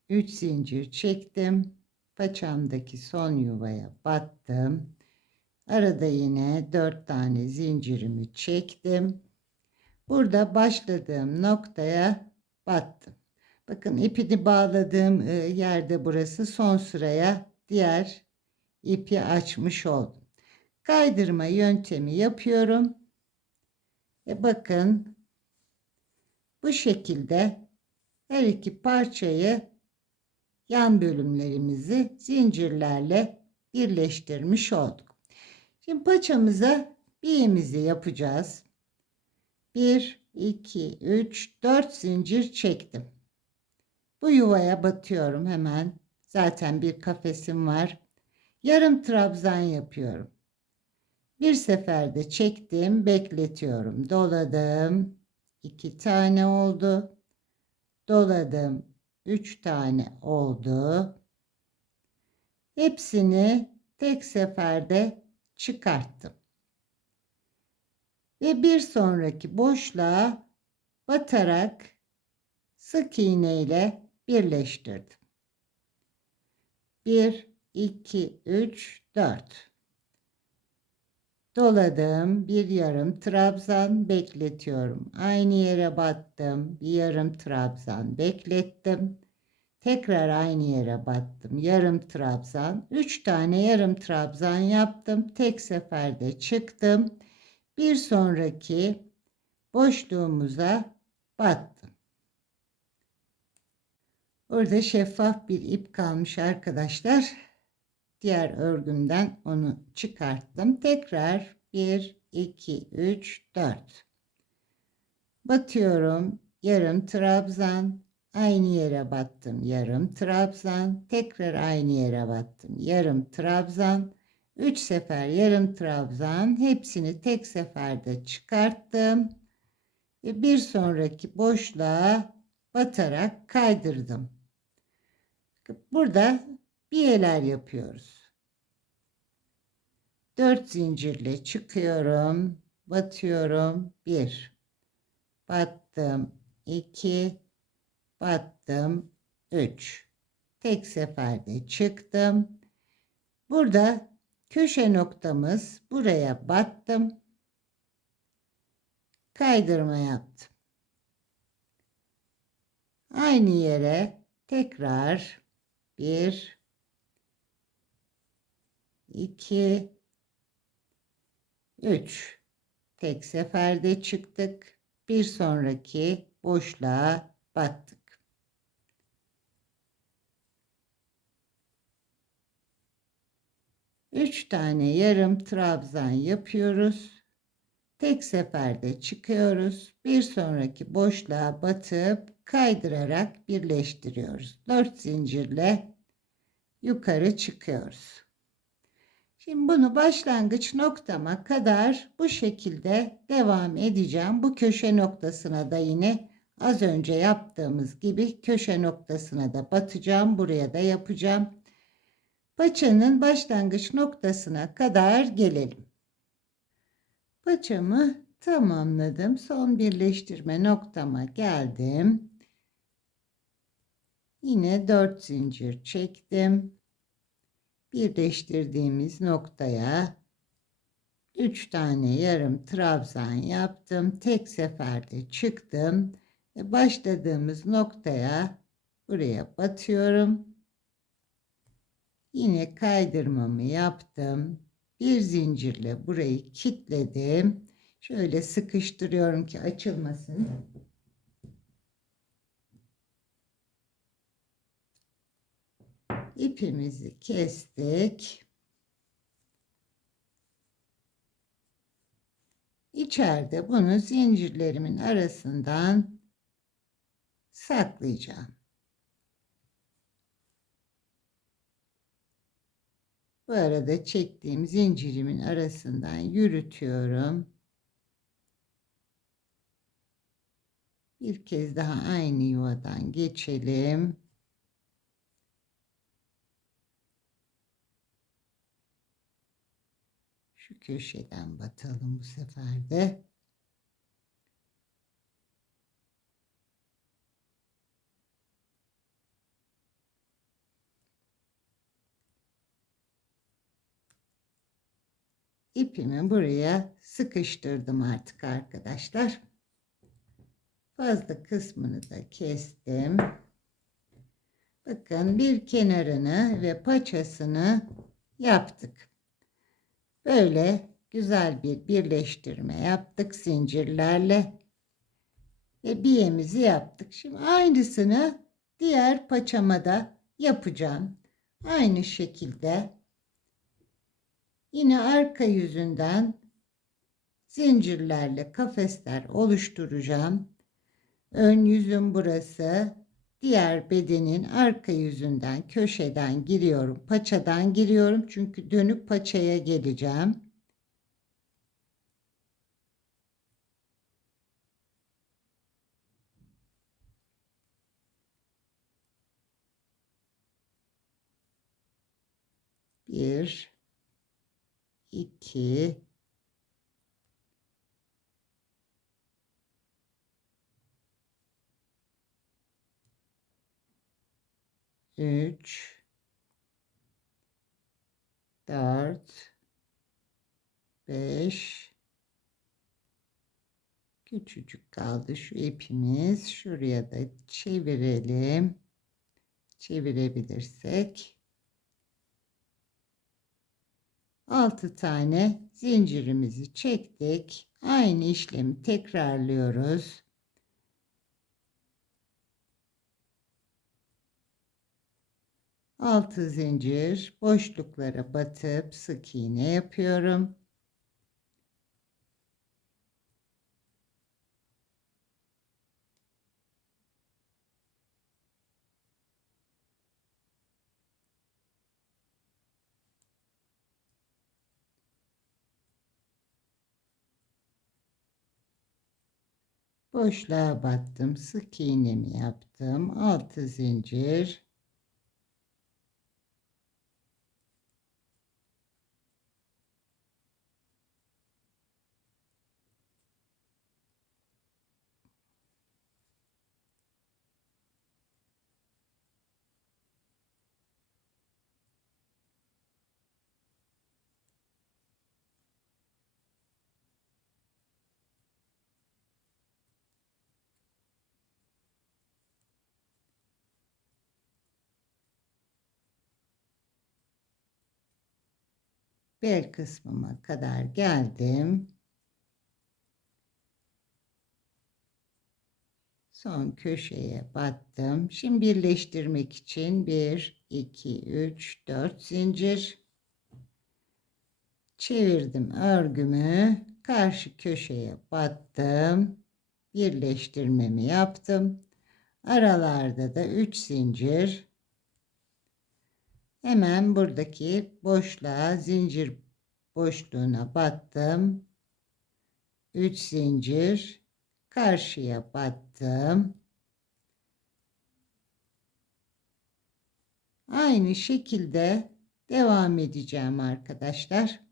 3 zincir çektim. Paçamdaki son yuvaya battım. Arada yine 4 tane zincirimi çektim. Burada başladığım noktaya battım. Bakın ipini bağladığım yerde burası, son sıraya diğer ipi açmış oldum. Kaydırma yöntemi yapıyorum. Bakın bu şekilde her iki parçayı, yan bölümlerimizi zincirlerle birleştirmiş olduk. Şimdi paçamıza biğimizi yapacağız. 1, 2, 3, 4 zincir çektim. Bu yuvaya batıyorum hemen. Zaten bir kafesim var. Yarım trabzan yapıyorum. Bir seferde çektim, bekletiyorum. Doladım. 2 tane oldu. Doladım. 3 tane oldu. Hepsini tek seferde çıkarttım. Ve bir sonraki boşluğa batarak sık iğne ile birleştirdim. 1, 2, 3, 4. Doladım. Bir yarım trabzan bekletiyorum. Aynı yere battım. Bir yarım trabzan beklettim. Tekrar aynı yere battım. Yarım trabzan. 3 tane yarım trabzan yaptım. Tek seferde çıktım. Bir sonraki boşluğumuza battım. Orada şeffaf bir ip kalmış arkadaşlar. Diğer örgümden onu çıkarttım. Tekrar 1, 2, 3, 4. Batıyorum. Yarım trabzan. Aynı yere battım. Yarım trabzan. Tekrar aynı yere battım. Yarım trabzan. 3 sefer yarım trabzan. Hepsini tek seferde çıkarttım. Ve bir sonraki boşluğa batarak kaydırdım. Burada biyeler yapıyoruz. 4 zincirle çıkıyorum. Batıyorum. 1. Battım. 2. Battım. 3. Tek seferde çıktım. Burada köşe noktamız, buraya battım. Kaydırma yaptım. Aynı yere tekrar 1, 2, 3. Tek seferde çıktık. Bir sonraki boşluğa battık. Üç tane yarım trabzan yapıyoruz. Tek seferde çıkıyoruz. Bir sonraki boşluğa batıp kaydırarak birleştiriyoruz. 4 zincirle yukarı çıkıyoruz. Şimdi bunu başlangıç noktama kadar bu şekilde devam edeceğim. Bu köşe noktasına da yine az önce yaptığımız gibi köşe noktasına da batacağım. Buraya da yapacağım. Paçanın başlangıç noktasına kadar gelelim. Paçamı tamamladım. Son birleştirme noktama geldim. Yine 4 zincir çektim. Birleştirdiğimiz noktaya 3 tane yarım trabzan yaptım. Tek seferde çıktım. Ve başladığımız noktaya buraya batıyorum. Yine kaydırmamı yaptım. Bir zincirle burayı kilitledim. Şöyle sıkıştırıyorum ki açılmasın. İpimizi kestik. İçeride bunu zincirlerimin arasından saklayacağım. Bu arada çektiğim zincirimin arasından yürütüyorum. Bir kez daha aynı yuvadan geçelim. Şu köşeden batalım bu sefer de. İpimi buraya sıkıştırdım artık arkadaşlar. Fazla kısmını da kestim. Bakın bir kenarını ve paçasını yaptık. Böyle güzel bir birleştirme yaptık zincirlerle. Ve biyemizi yaptık. Şimdi aynısını diğer paçama da yapacağım. Aynı şekilde yine arka yüzünden zincirlerle kafesler oluşturacağım. Ön yüzüm burası. Diğer bedenin arka yüzünden köşeden giriyorum. Paçadan giriyorum. Çünkü dönüp paçaya geleceğim. Bir, iki, üç, 4, 5, küçücük kaldı şu ipimiz. Şuraya da çevirelim. Çevirebilirsek. 6 tane zincirimizi çektik. Aynı işlemi tekrarlıyoruz. Altı zincir boşluklara batıp sık iğne yapıyorum. Boşluğa battım, sık iğnemi yaptım. 6 zincir. Bel kısmıma kadar geldim. Son köşeye battım. Şimdi birleştirmek için 1, 2, 3, 4 zincir. Çevirdim örgümü. Karşı köşeye battım. Birleştirmemi yaptım. Aralarda da 3 zincir. Hemen buradaki boşluğa, zincir boşluğuna battım. 3 zincir. Karşıya battım. Aynı şekilde devam edeceğim arkadaşlar.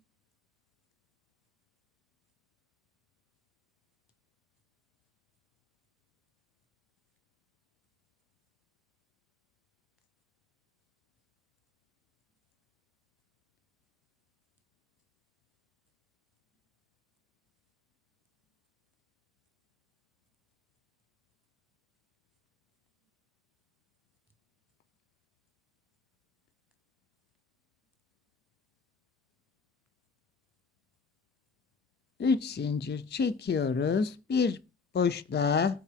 Üç zincir çekiyoruz. Bir boşluğa,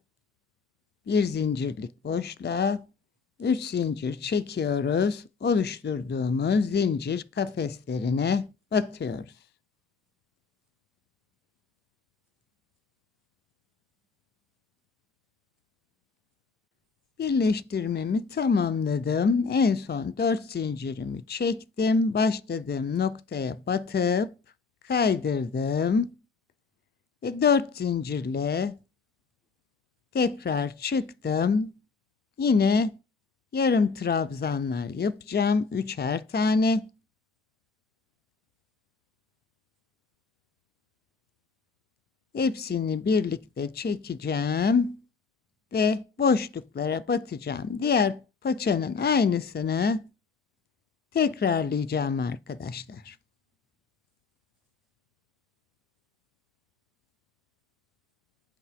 bir zincirlik boşluğa 3 zincir çekiyoruz. Oluşturduğumuz zincir kafeslerine batıyoruz. Birleştirmemi tamamladım. En son 4 zincirimi çektim. Başladığım noktaya batıp kaydırdım. Ve 4 zincirle tekrar çıktım. Yine yarım trabzanlar yapacağım. 3'er tane. Hepsini birlikte çekeceğim ve boşluklara batacağım. Diğer paçanın aynısını tekrarlayacağım arkadaşlar.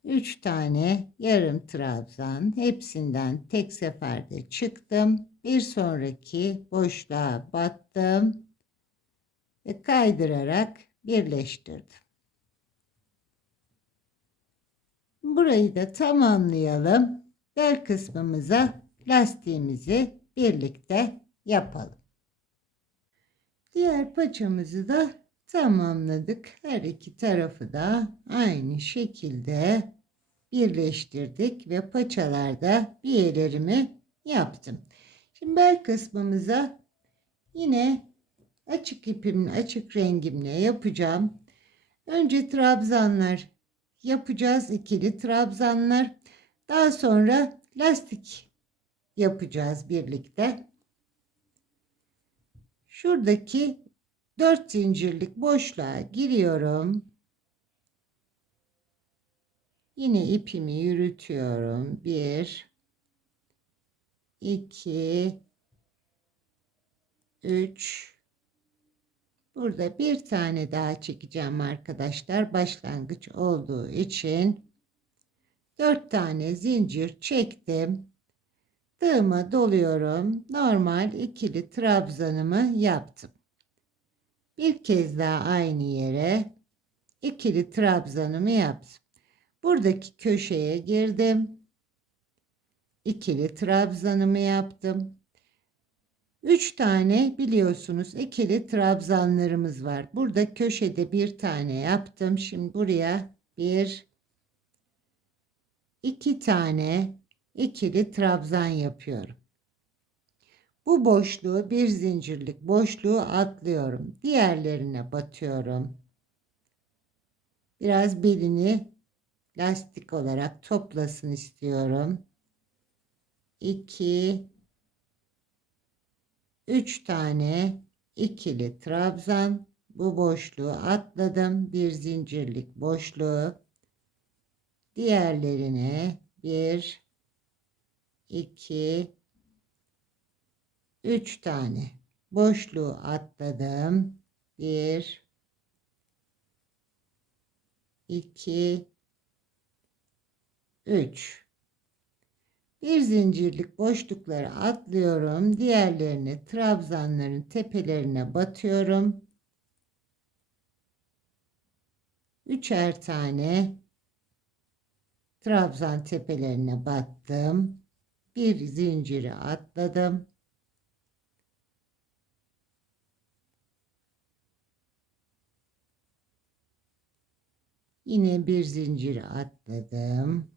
Üç tane yarım trabzan, hepsinden tek seferde çıktım. Bir sonraki boşluğa battım ve kaydırarak birleştirdim. Burayı da tamamlayalım. Bel kısmımıza lastiğimizi birlikte yapalım. Diğer paçamızı da tamamladık. Her iki tarafı da aynı şekilde birleştirdik ve paçalarda biyelerimi yaptım. Şimdi bel kısmımıza yine açık ipimin açık rengimle yapacağım. Önce trabzanlar yapacağız, ikili trabzanlar. Daha sonra lastik yapacağız birlikte. Şuradaki 4 zincirlik boşluğa giriyorum. Yine ipimi yürütüyorum. 1 2 3 Burada bir tane daha çekeceğim arkadaşlar. Başlangıç olduğu için 4 tane zincir çektim. Tığıma doluyorum. Normal ikili trabzanımı yaptım. Bir kez daha aynı yere ikili trabzanımı yaptım. Buradaki köşeye girdim. İkili trabzanımı yaptım. 3 tane biliyorsunuz ikili trabzanlarımız var. Burada köşede bir tane yaptım. Şimdi buraya 2 tane ikili trabzan yapıyorum. Bu boşluğu, bir zincirlik boşluğu atlıyorum. Diğerlerine batıyorum. Biraz belini lastik olarak toplasın istiyorum. 2 3 tane ikili trabzan. Bu boşluğu atladım. Bir zincirlik boşluğu. Diğerlerine 1 2 3 tane boşluğu atladım. 1 2 3 Bir zincirlik boşlukları atlıyorum. Diğerlerini trabzanların tepelerine batıyorum. 3'er tane trabzan tepelerine battım. Bir zinciri atladım. Yine bir zinciri atladım.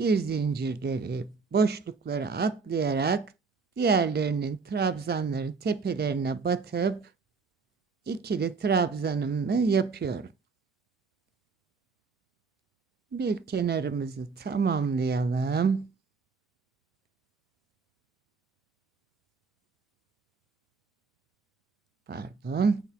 Bir zincirleri boşlukları atlayarak diğerlerinin trabzanların tepelerine batıp ikili trabzanımı yapıyorum. Bir kenarımızı tamamlayalım. Pardon.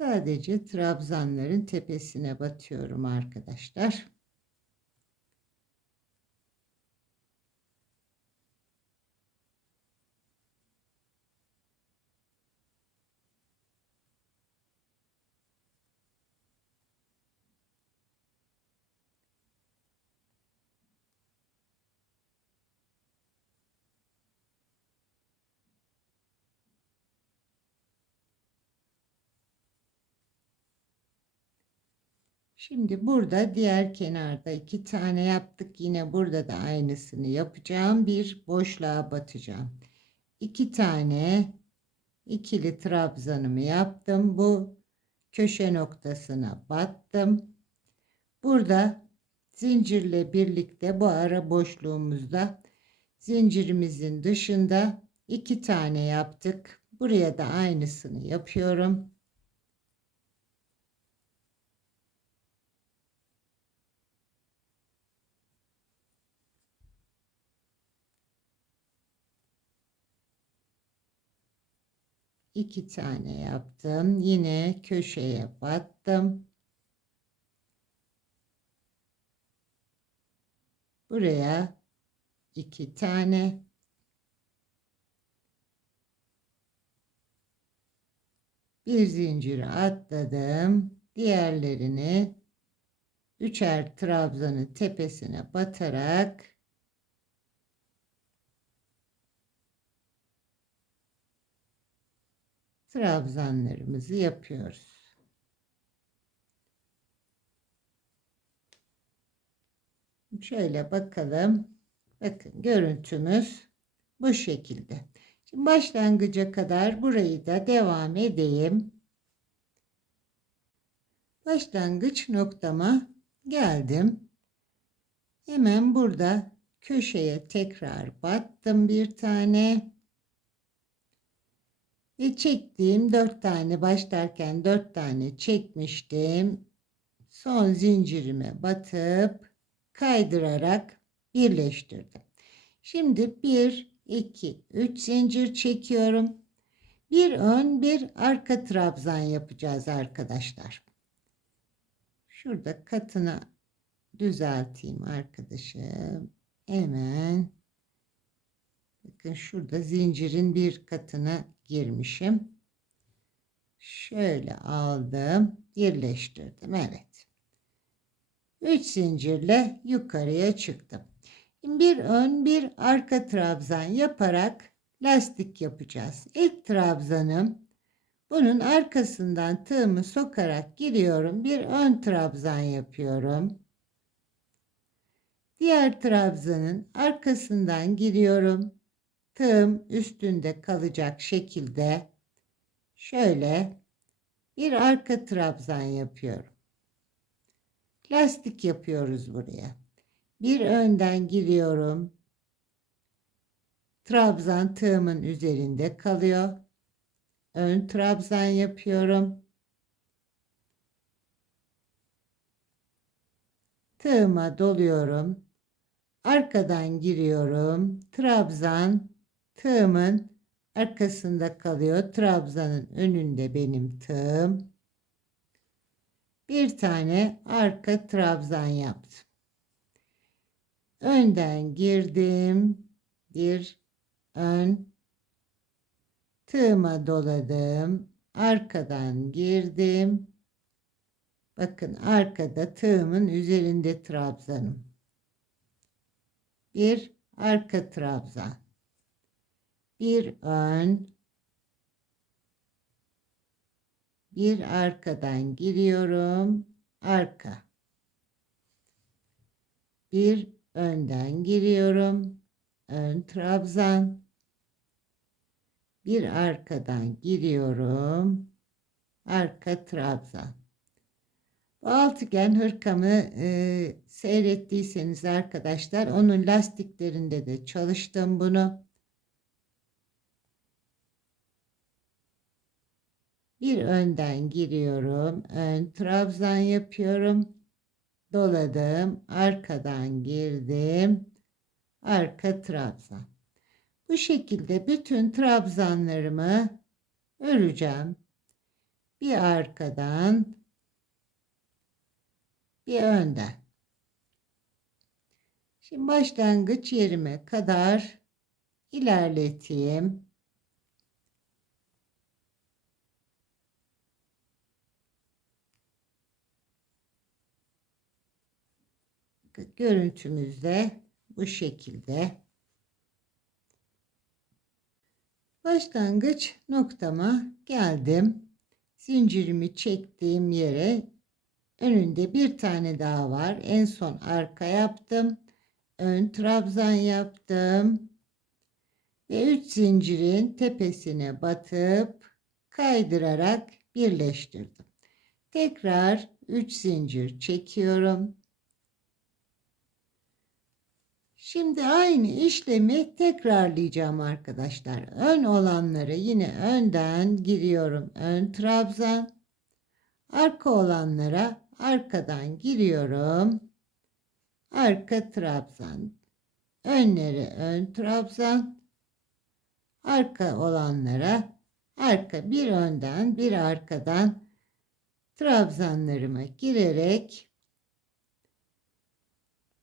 Sadece trabzanların tepesine batıyorum arkadaşlar. Şimdi burada diğer kenarda 2 tane yaptık. Yine burada da aynısını yapacağım. Bir boşluğa batacağım. 2 tane ikili trabzanımı yaptım. Bu köşe noktasına battım. Burada zincirle birlikte bu ara boşluğumuzda zincirimizin dışında 2 tane yaptık. Buraya da aynısını yapıyorum. İki tane yaptım. Yine köşeye battım. Buraya 2 tane. Bir zinciri atladım. Diğerlerini üçer trabzanın tepesine batarak trabzanlarımızı yapıyoruz. Şöyle bakalım. Bakın görüntümüz bu şekilde. Şimdi başlangıca kadar burayı da devam edeyim. Başlangıç noktama geldim. Hemen burada köşeye tekrar battım bir tane. Ve çektiğim 4 tane, başlarken 4 tane çekmiştim. Son zincirime batıp kaydırarak birleştirdim. Şimdi 1, 2, 3 zincir çekiyorum. Bir ön bir arka trabzan yapacağız arkadaşlar. Şurada katını düzelteyim arkadaşım. Hemen bakın şurada zincirin bir katına girmişim. Şöyle aldım, birleştirdim. Evet. 3 zincirle yukarıya çıktım. Bir ön bir arka trabzan yaparak lastik yapacağız. İlk trabzanım, bunun arkasından tığımı sokarak giriyorum. Bir ön trabzan yapıyorum. Diğer trabzanın arkasından giriyorum. Tığım üstünde kalacak şekilde şöyle bir arka trabzan yapıyorum. Lastik yapıyoruz buraya. Bir önden giriyorum. Trabzan tığımın üzerinde kalıyor. Ön trabzan yapıyorum. Tığıma doluyorum. Arkadan giriyorum. Trabzan tığımın arkasında kalıyor. Trabzanın önünde benim tığım. Bir tane arka trabzan yaptım. Önden girdim. Bir ön. Tığıma doladım. Arkadan girdim. Bakın arkada tığımın üzerinde trabzanım. Bir arka trabzan. Bir ön. Bir arkadan giriyorum. Arka. Bir önden giriyorum. Ön trabzan. Bir arkadan giriyorum. Arka trabzan. Bu altıgen hırkamı seyrettiyseniz arkadaşlar, onun lastiklerinde de çalıştım bunu. Bir önden giriyorum. Ön trabzan yapıyorum. Doladım. Arkadan girdim. Arka trabzan. Bu şekilde bütün trabzanlarımı öreceğim. Bir arkadan, bir önden. Şimdi başlangıç yerime kadar ilerleteyim. Görüntümüz de bu şekilde. Başlangıç noktama geldim. Zincirimi çektiğim yere Önünde bir tane daha var. En son arka yaptım. Ön trabzan yaptım. Ve 3 zincirin tepesine batıp kaydırarak birleştirdim. Tekrar 3 zincir çekiyorum. Şimdi aynı işlemi tekrarlayacağım arkadaşlar. Ön olanları yine önden giriyorum. Ön trabzan. Arka olanlara arkadan giriyorum. Arka trabzan. Önleri ön trabzan. Arka olanlara arka, bir önden bir arkadan trabzanlarıma girerek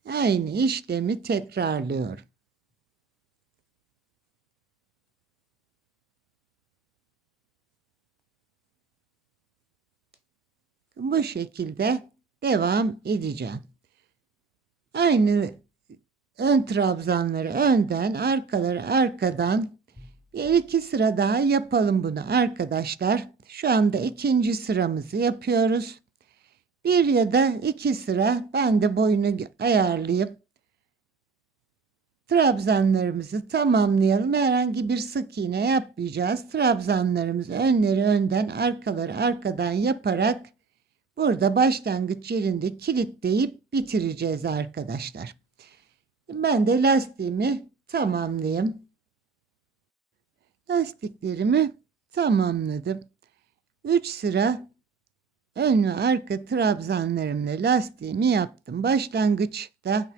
aynı işlemi tekrarlıyorum. Bu şekilde devam edeceğim. Aynı ön trabzanları önden, arkaları arkadan bir iki sıra daha yapalım bunu arkadaşlar. Şu anda ikinci sıramızı yapıyoruz. Bir ya da iki sıra ben de boyunu ayarlayıp trabzanlarımızı tamamlayalım. Herhangi bir sık iğne yapmayacağız. Trabzanlarımızı önleri önden, arkaları arkadan yaparak burada başlangıç yerinde kilitleyip bitireceğiz arkadaşlar. Ben de lastiğimi tamamlayayım. Lastiklerimi tamamladım. 3 sıra ön ve arka trabzanlarımla lastiğimi yaptım. Başlangıçta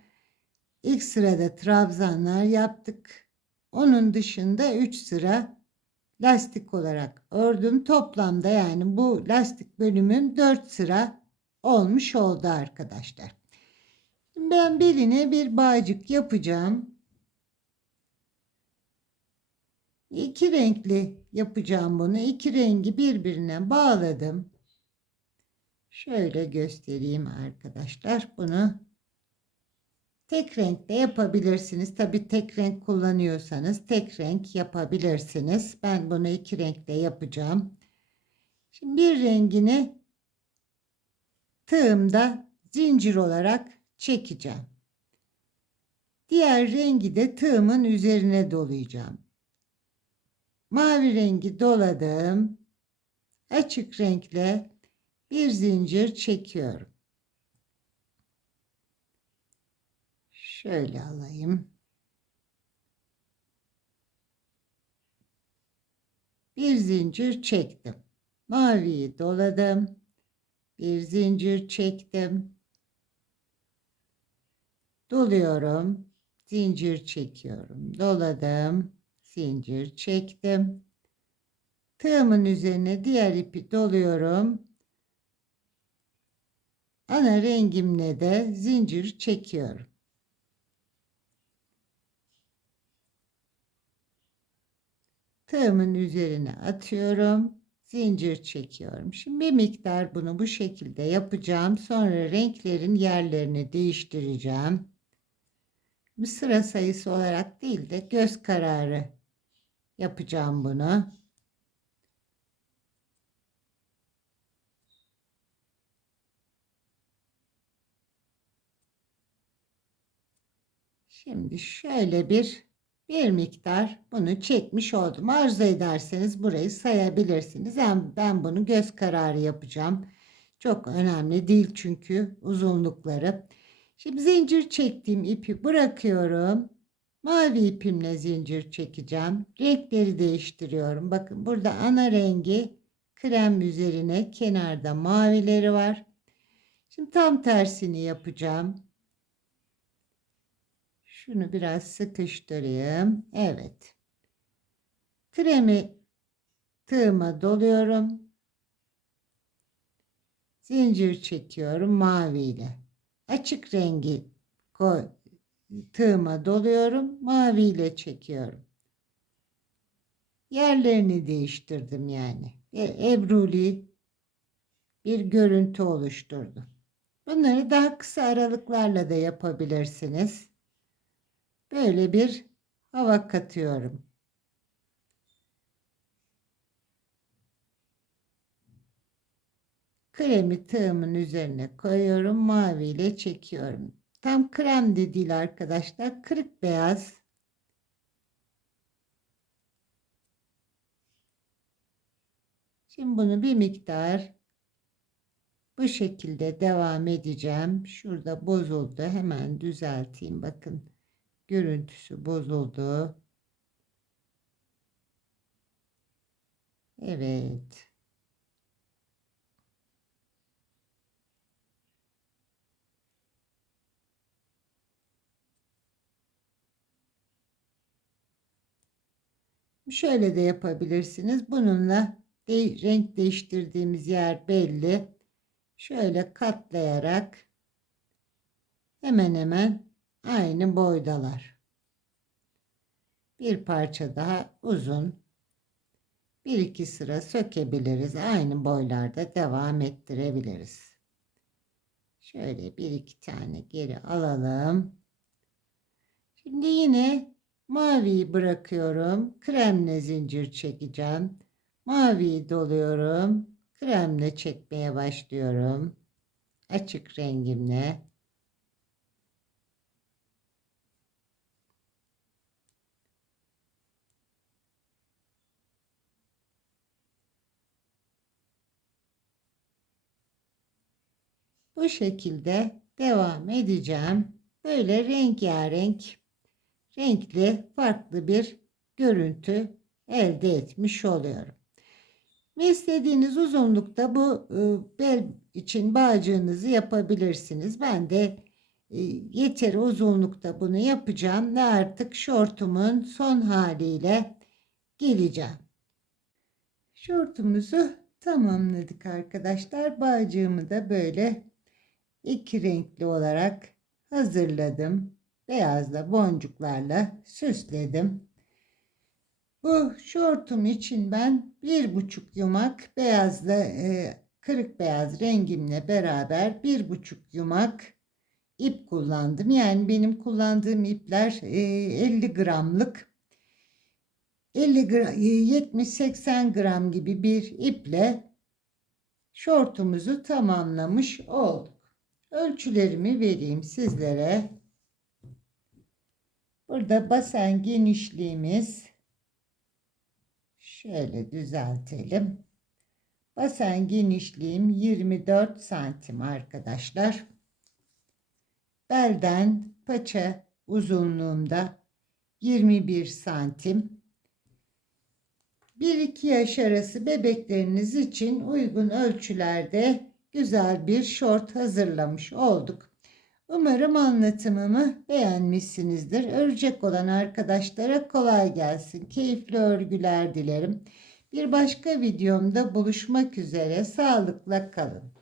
ilk sırada trabzanlar yaptık. Onun dışında 3 sıra lastik olarak ördüm. Toplamda yani bu lastik bölümüm 4 sıra olmuş oldu arkadaşlar. Ben beline bir bağcık yapacağım. İki renkli yapacağım bunu. İki rengi birbirine bağladım. Şöyle göstereyim arkadaşlar. Bunu tek renkte yapabilirsiniz. Tabii tek renk kullanıyorsanız tek renk yapabilirsiniz. Ben bunu iki renkte yapacağım. Şimdi bir rengini tığımda zincir olarak çekeceğim. Diğer rengi de tığımın üzerine dolayacağım. Mavi rengi doladım. Açık renkle bir zincir çekiyorum. Şöyle alayım. Bir zincir çektim. Maviyi doladım. Bir zincir çektim. Doluyorum. Zincir çekiyorum. Doladım. Zincir çektim. Tığımın üzerine diğer ipi doluyorum. Ana rengimle de zincir çekiyorum. Tığımın üzerine atıyorum. Zincir çekiyorum. Şimdi bir miktar bunu bu şekilde yapacağım. Sonra renklerin yerlerini değiştireceğim. Bir sıra sayısı olarak değil de göz kararı yapacağım bunu. Şimdi şöyle bir miktar bunu çekmiş oldum. Arzu ederseniz burayı sayabilirsiniz. Ben bunu göz kararı yapacağım. Çok önemli değil çünkü uzunlukları. Şimdi zincir çektiğim ipi bırakıyorum. Mavi ipimle zincir çekeceğim. Renkleri değiştiriyorum. Bakın burada ana rengi krem üzerine kenarda mavileri var. Şimdi tam tersini yapacağım. Şunu biraz sıkıştırayım. Evet. Kremi tığıma doluyorum. Zincir çekiyorum mavi ile. Açık rengi tığıma doluyorum. Mavi ile çekiyorum. Yerlerini değiştirdim yani. Ebruli bir görüntü oluşturdu. Bunları daha kısa aralıklarla da yapabilirsiniz. Böyle bir hava katıyorum. kremi tığımın üzerine koyuyorum. Mavi ile çekiyorum. Tam krem de değil arkadaşlar. Kırık beyaz. Şimdi bunu bir miktar bu şekilde devam edeceğim. Şurada bozuldu. Hemen düzelteyim. Bakın görüntüsü bozuldu. Evet. Şöyle de yapabilirsiniz. Bununla renk değiştirdiğimiz yer belli. Şöyle katlayarak hemen hemen aynı boydalar. Bir parça daha uzun. Bir iki sıra sökebiliriz. Aynı boylarda devam ettirebiliriz. Şöyle bir iki tane geri alalım. Şimdi yine maviyi bırakıyorum. Kremle zincir çekeceğim. Maviyi doluyorum. Kremle çekmeye başlıyorum. Açık rengimle. Bu şekilde devam edeceğim. Böyle rengarenk, renkli, farklı bir görüntü elde etmiş oluyorum. Ve istediğiniz uzunlukta bu bel için bağcığınızı yapabilirsiniz. Ben de yeteri uzunlukta bunu yapacağım ve artık şortumun son haliyle geleceğim. Şortumuzu tamamladık arkadaşlar. Bağcığımı da böyle iki renkli olarak hazırladım. Beyazla boncuklarla süsledim. Bu şortum için ben 1,5 yumak beyazla kırık beyaz rengimle beraber 1,5 yumak ip kullandım. Yani benim kullandığım ipler 50 gramlık 50 gram, 70-80 gram gibi bir iple şortumuzu tamamlamış olduk. Ölçülerimi vereyim sizlere. Burada basen genişliğimiz şöyle düzeltelim. Basen genişliğim 24 santim arkadaşlar. Belden paça uzunluğumda 21 santim. 1-2 yaş arası bebekleriniz için uygun ölçülerde güzel bir şort hazırlamış olduk. Umarım anlatımımı beğenmişsinizdir. Örecek olan arkadaşlara kolay gelsin. Keyifli örgüler dilerim. Bir başka videomda buluşmak üzere. Sağlıkla kalın.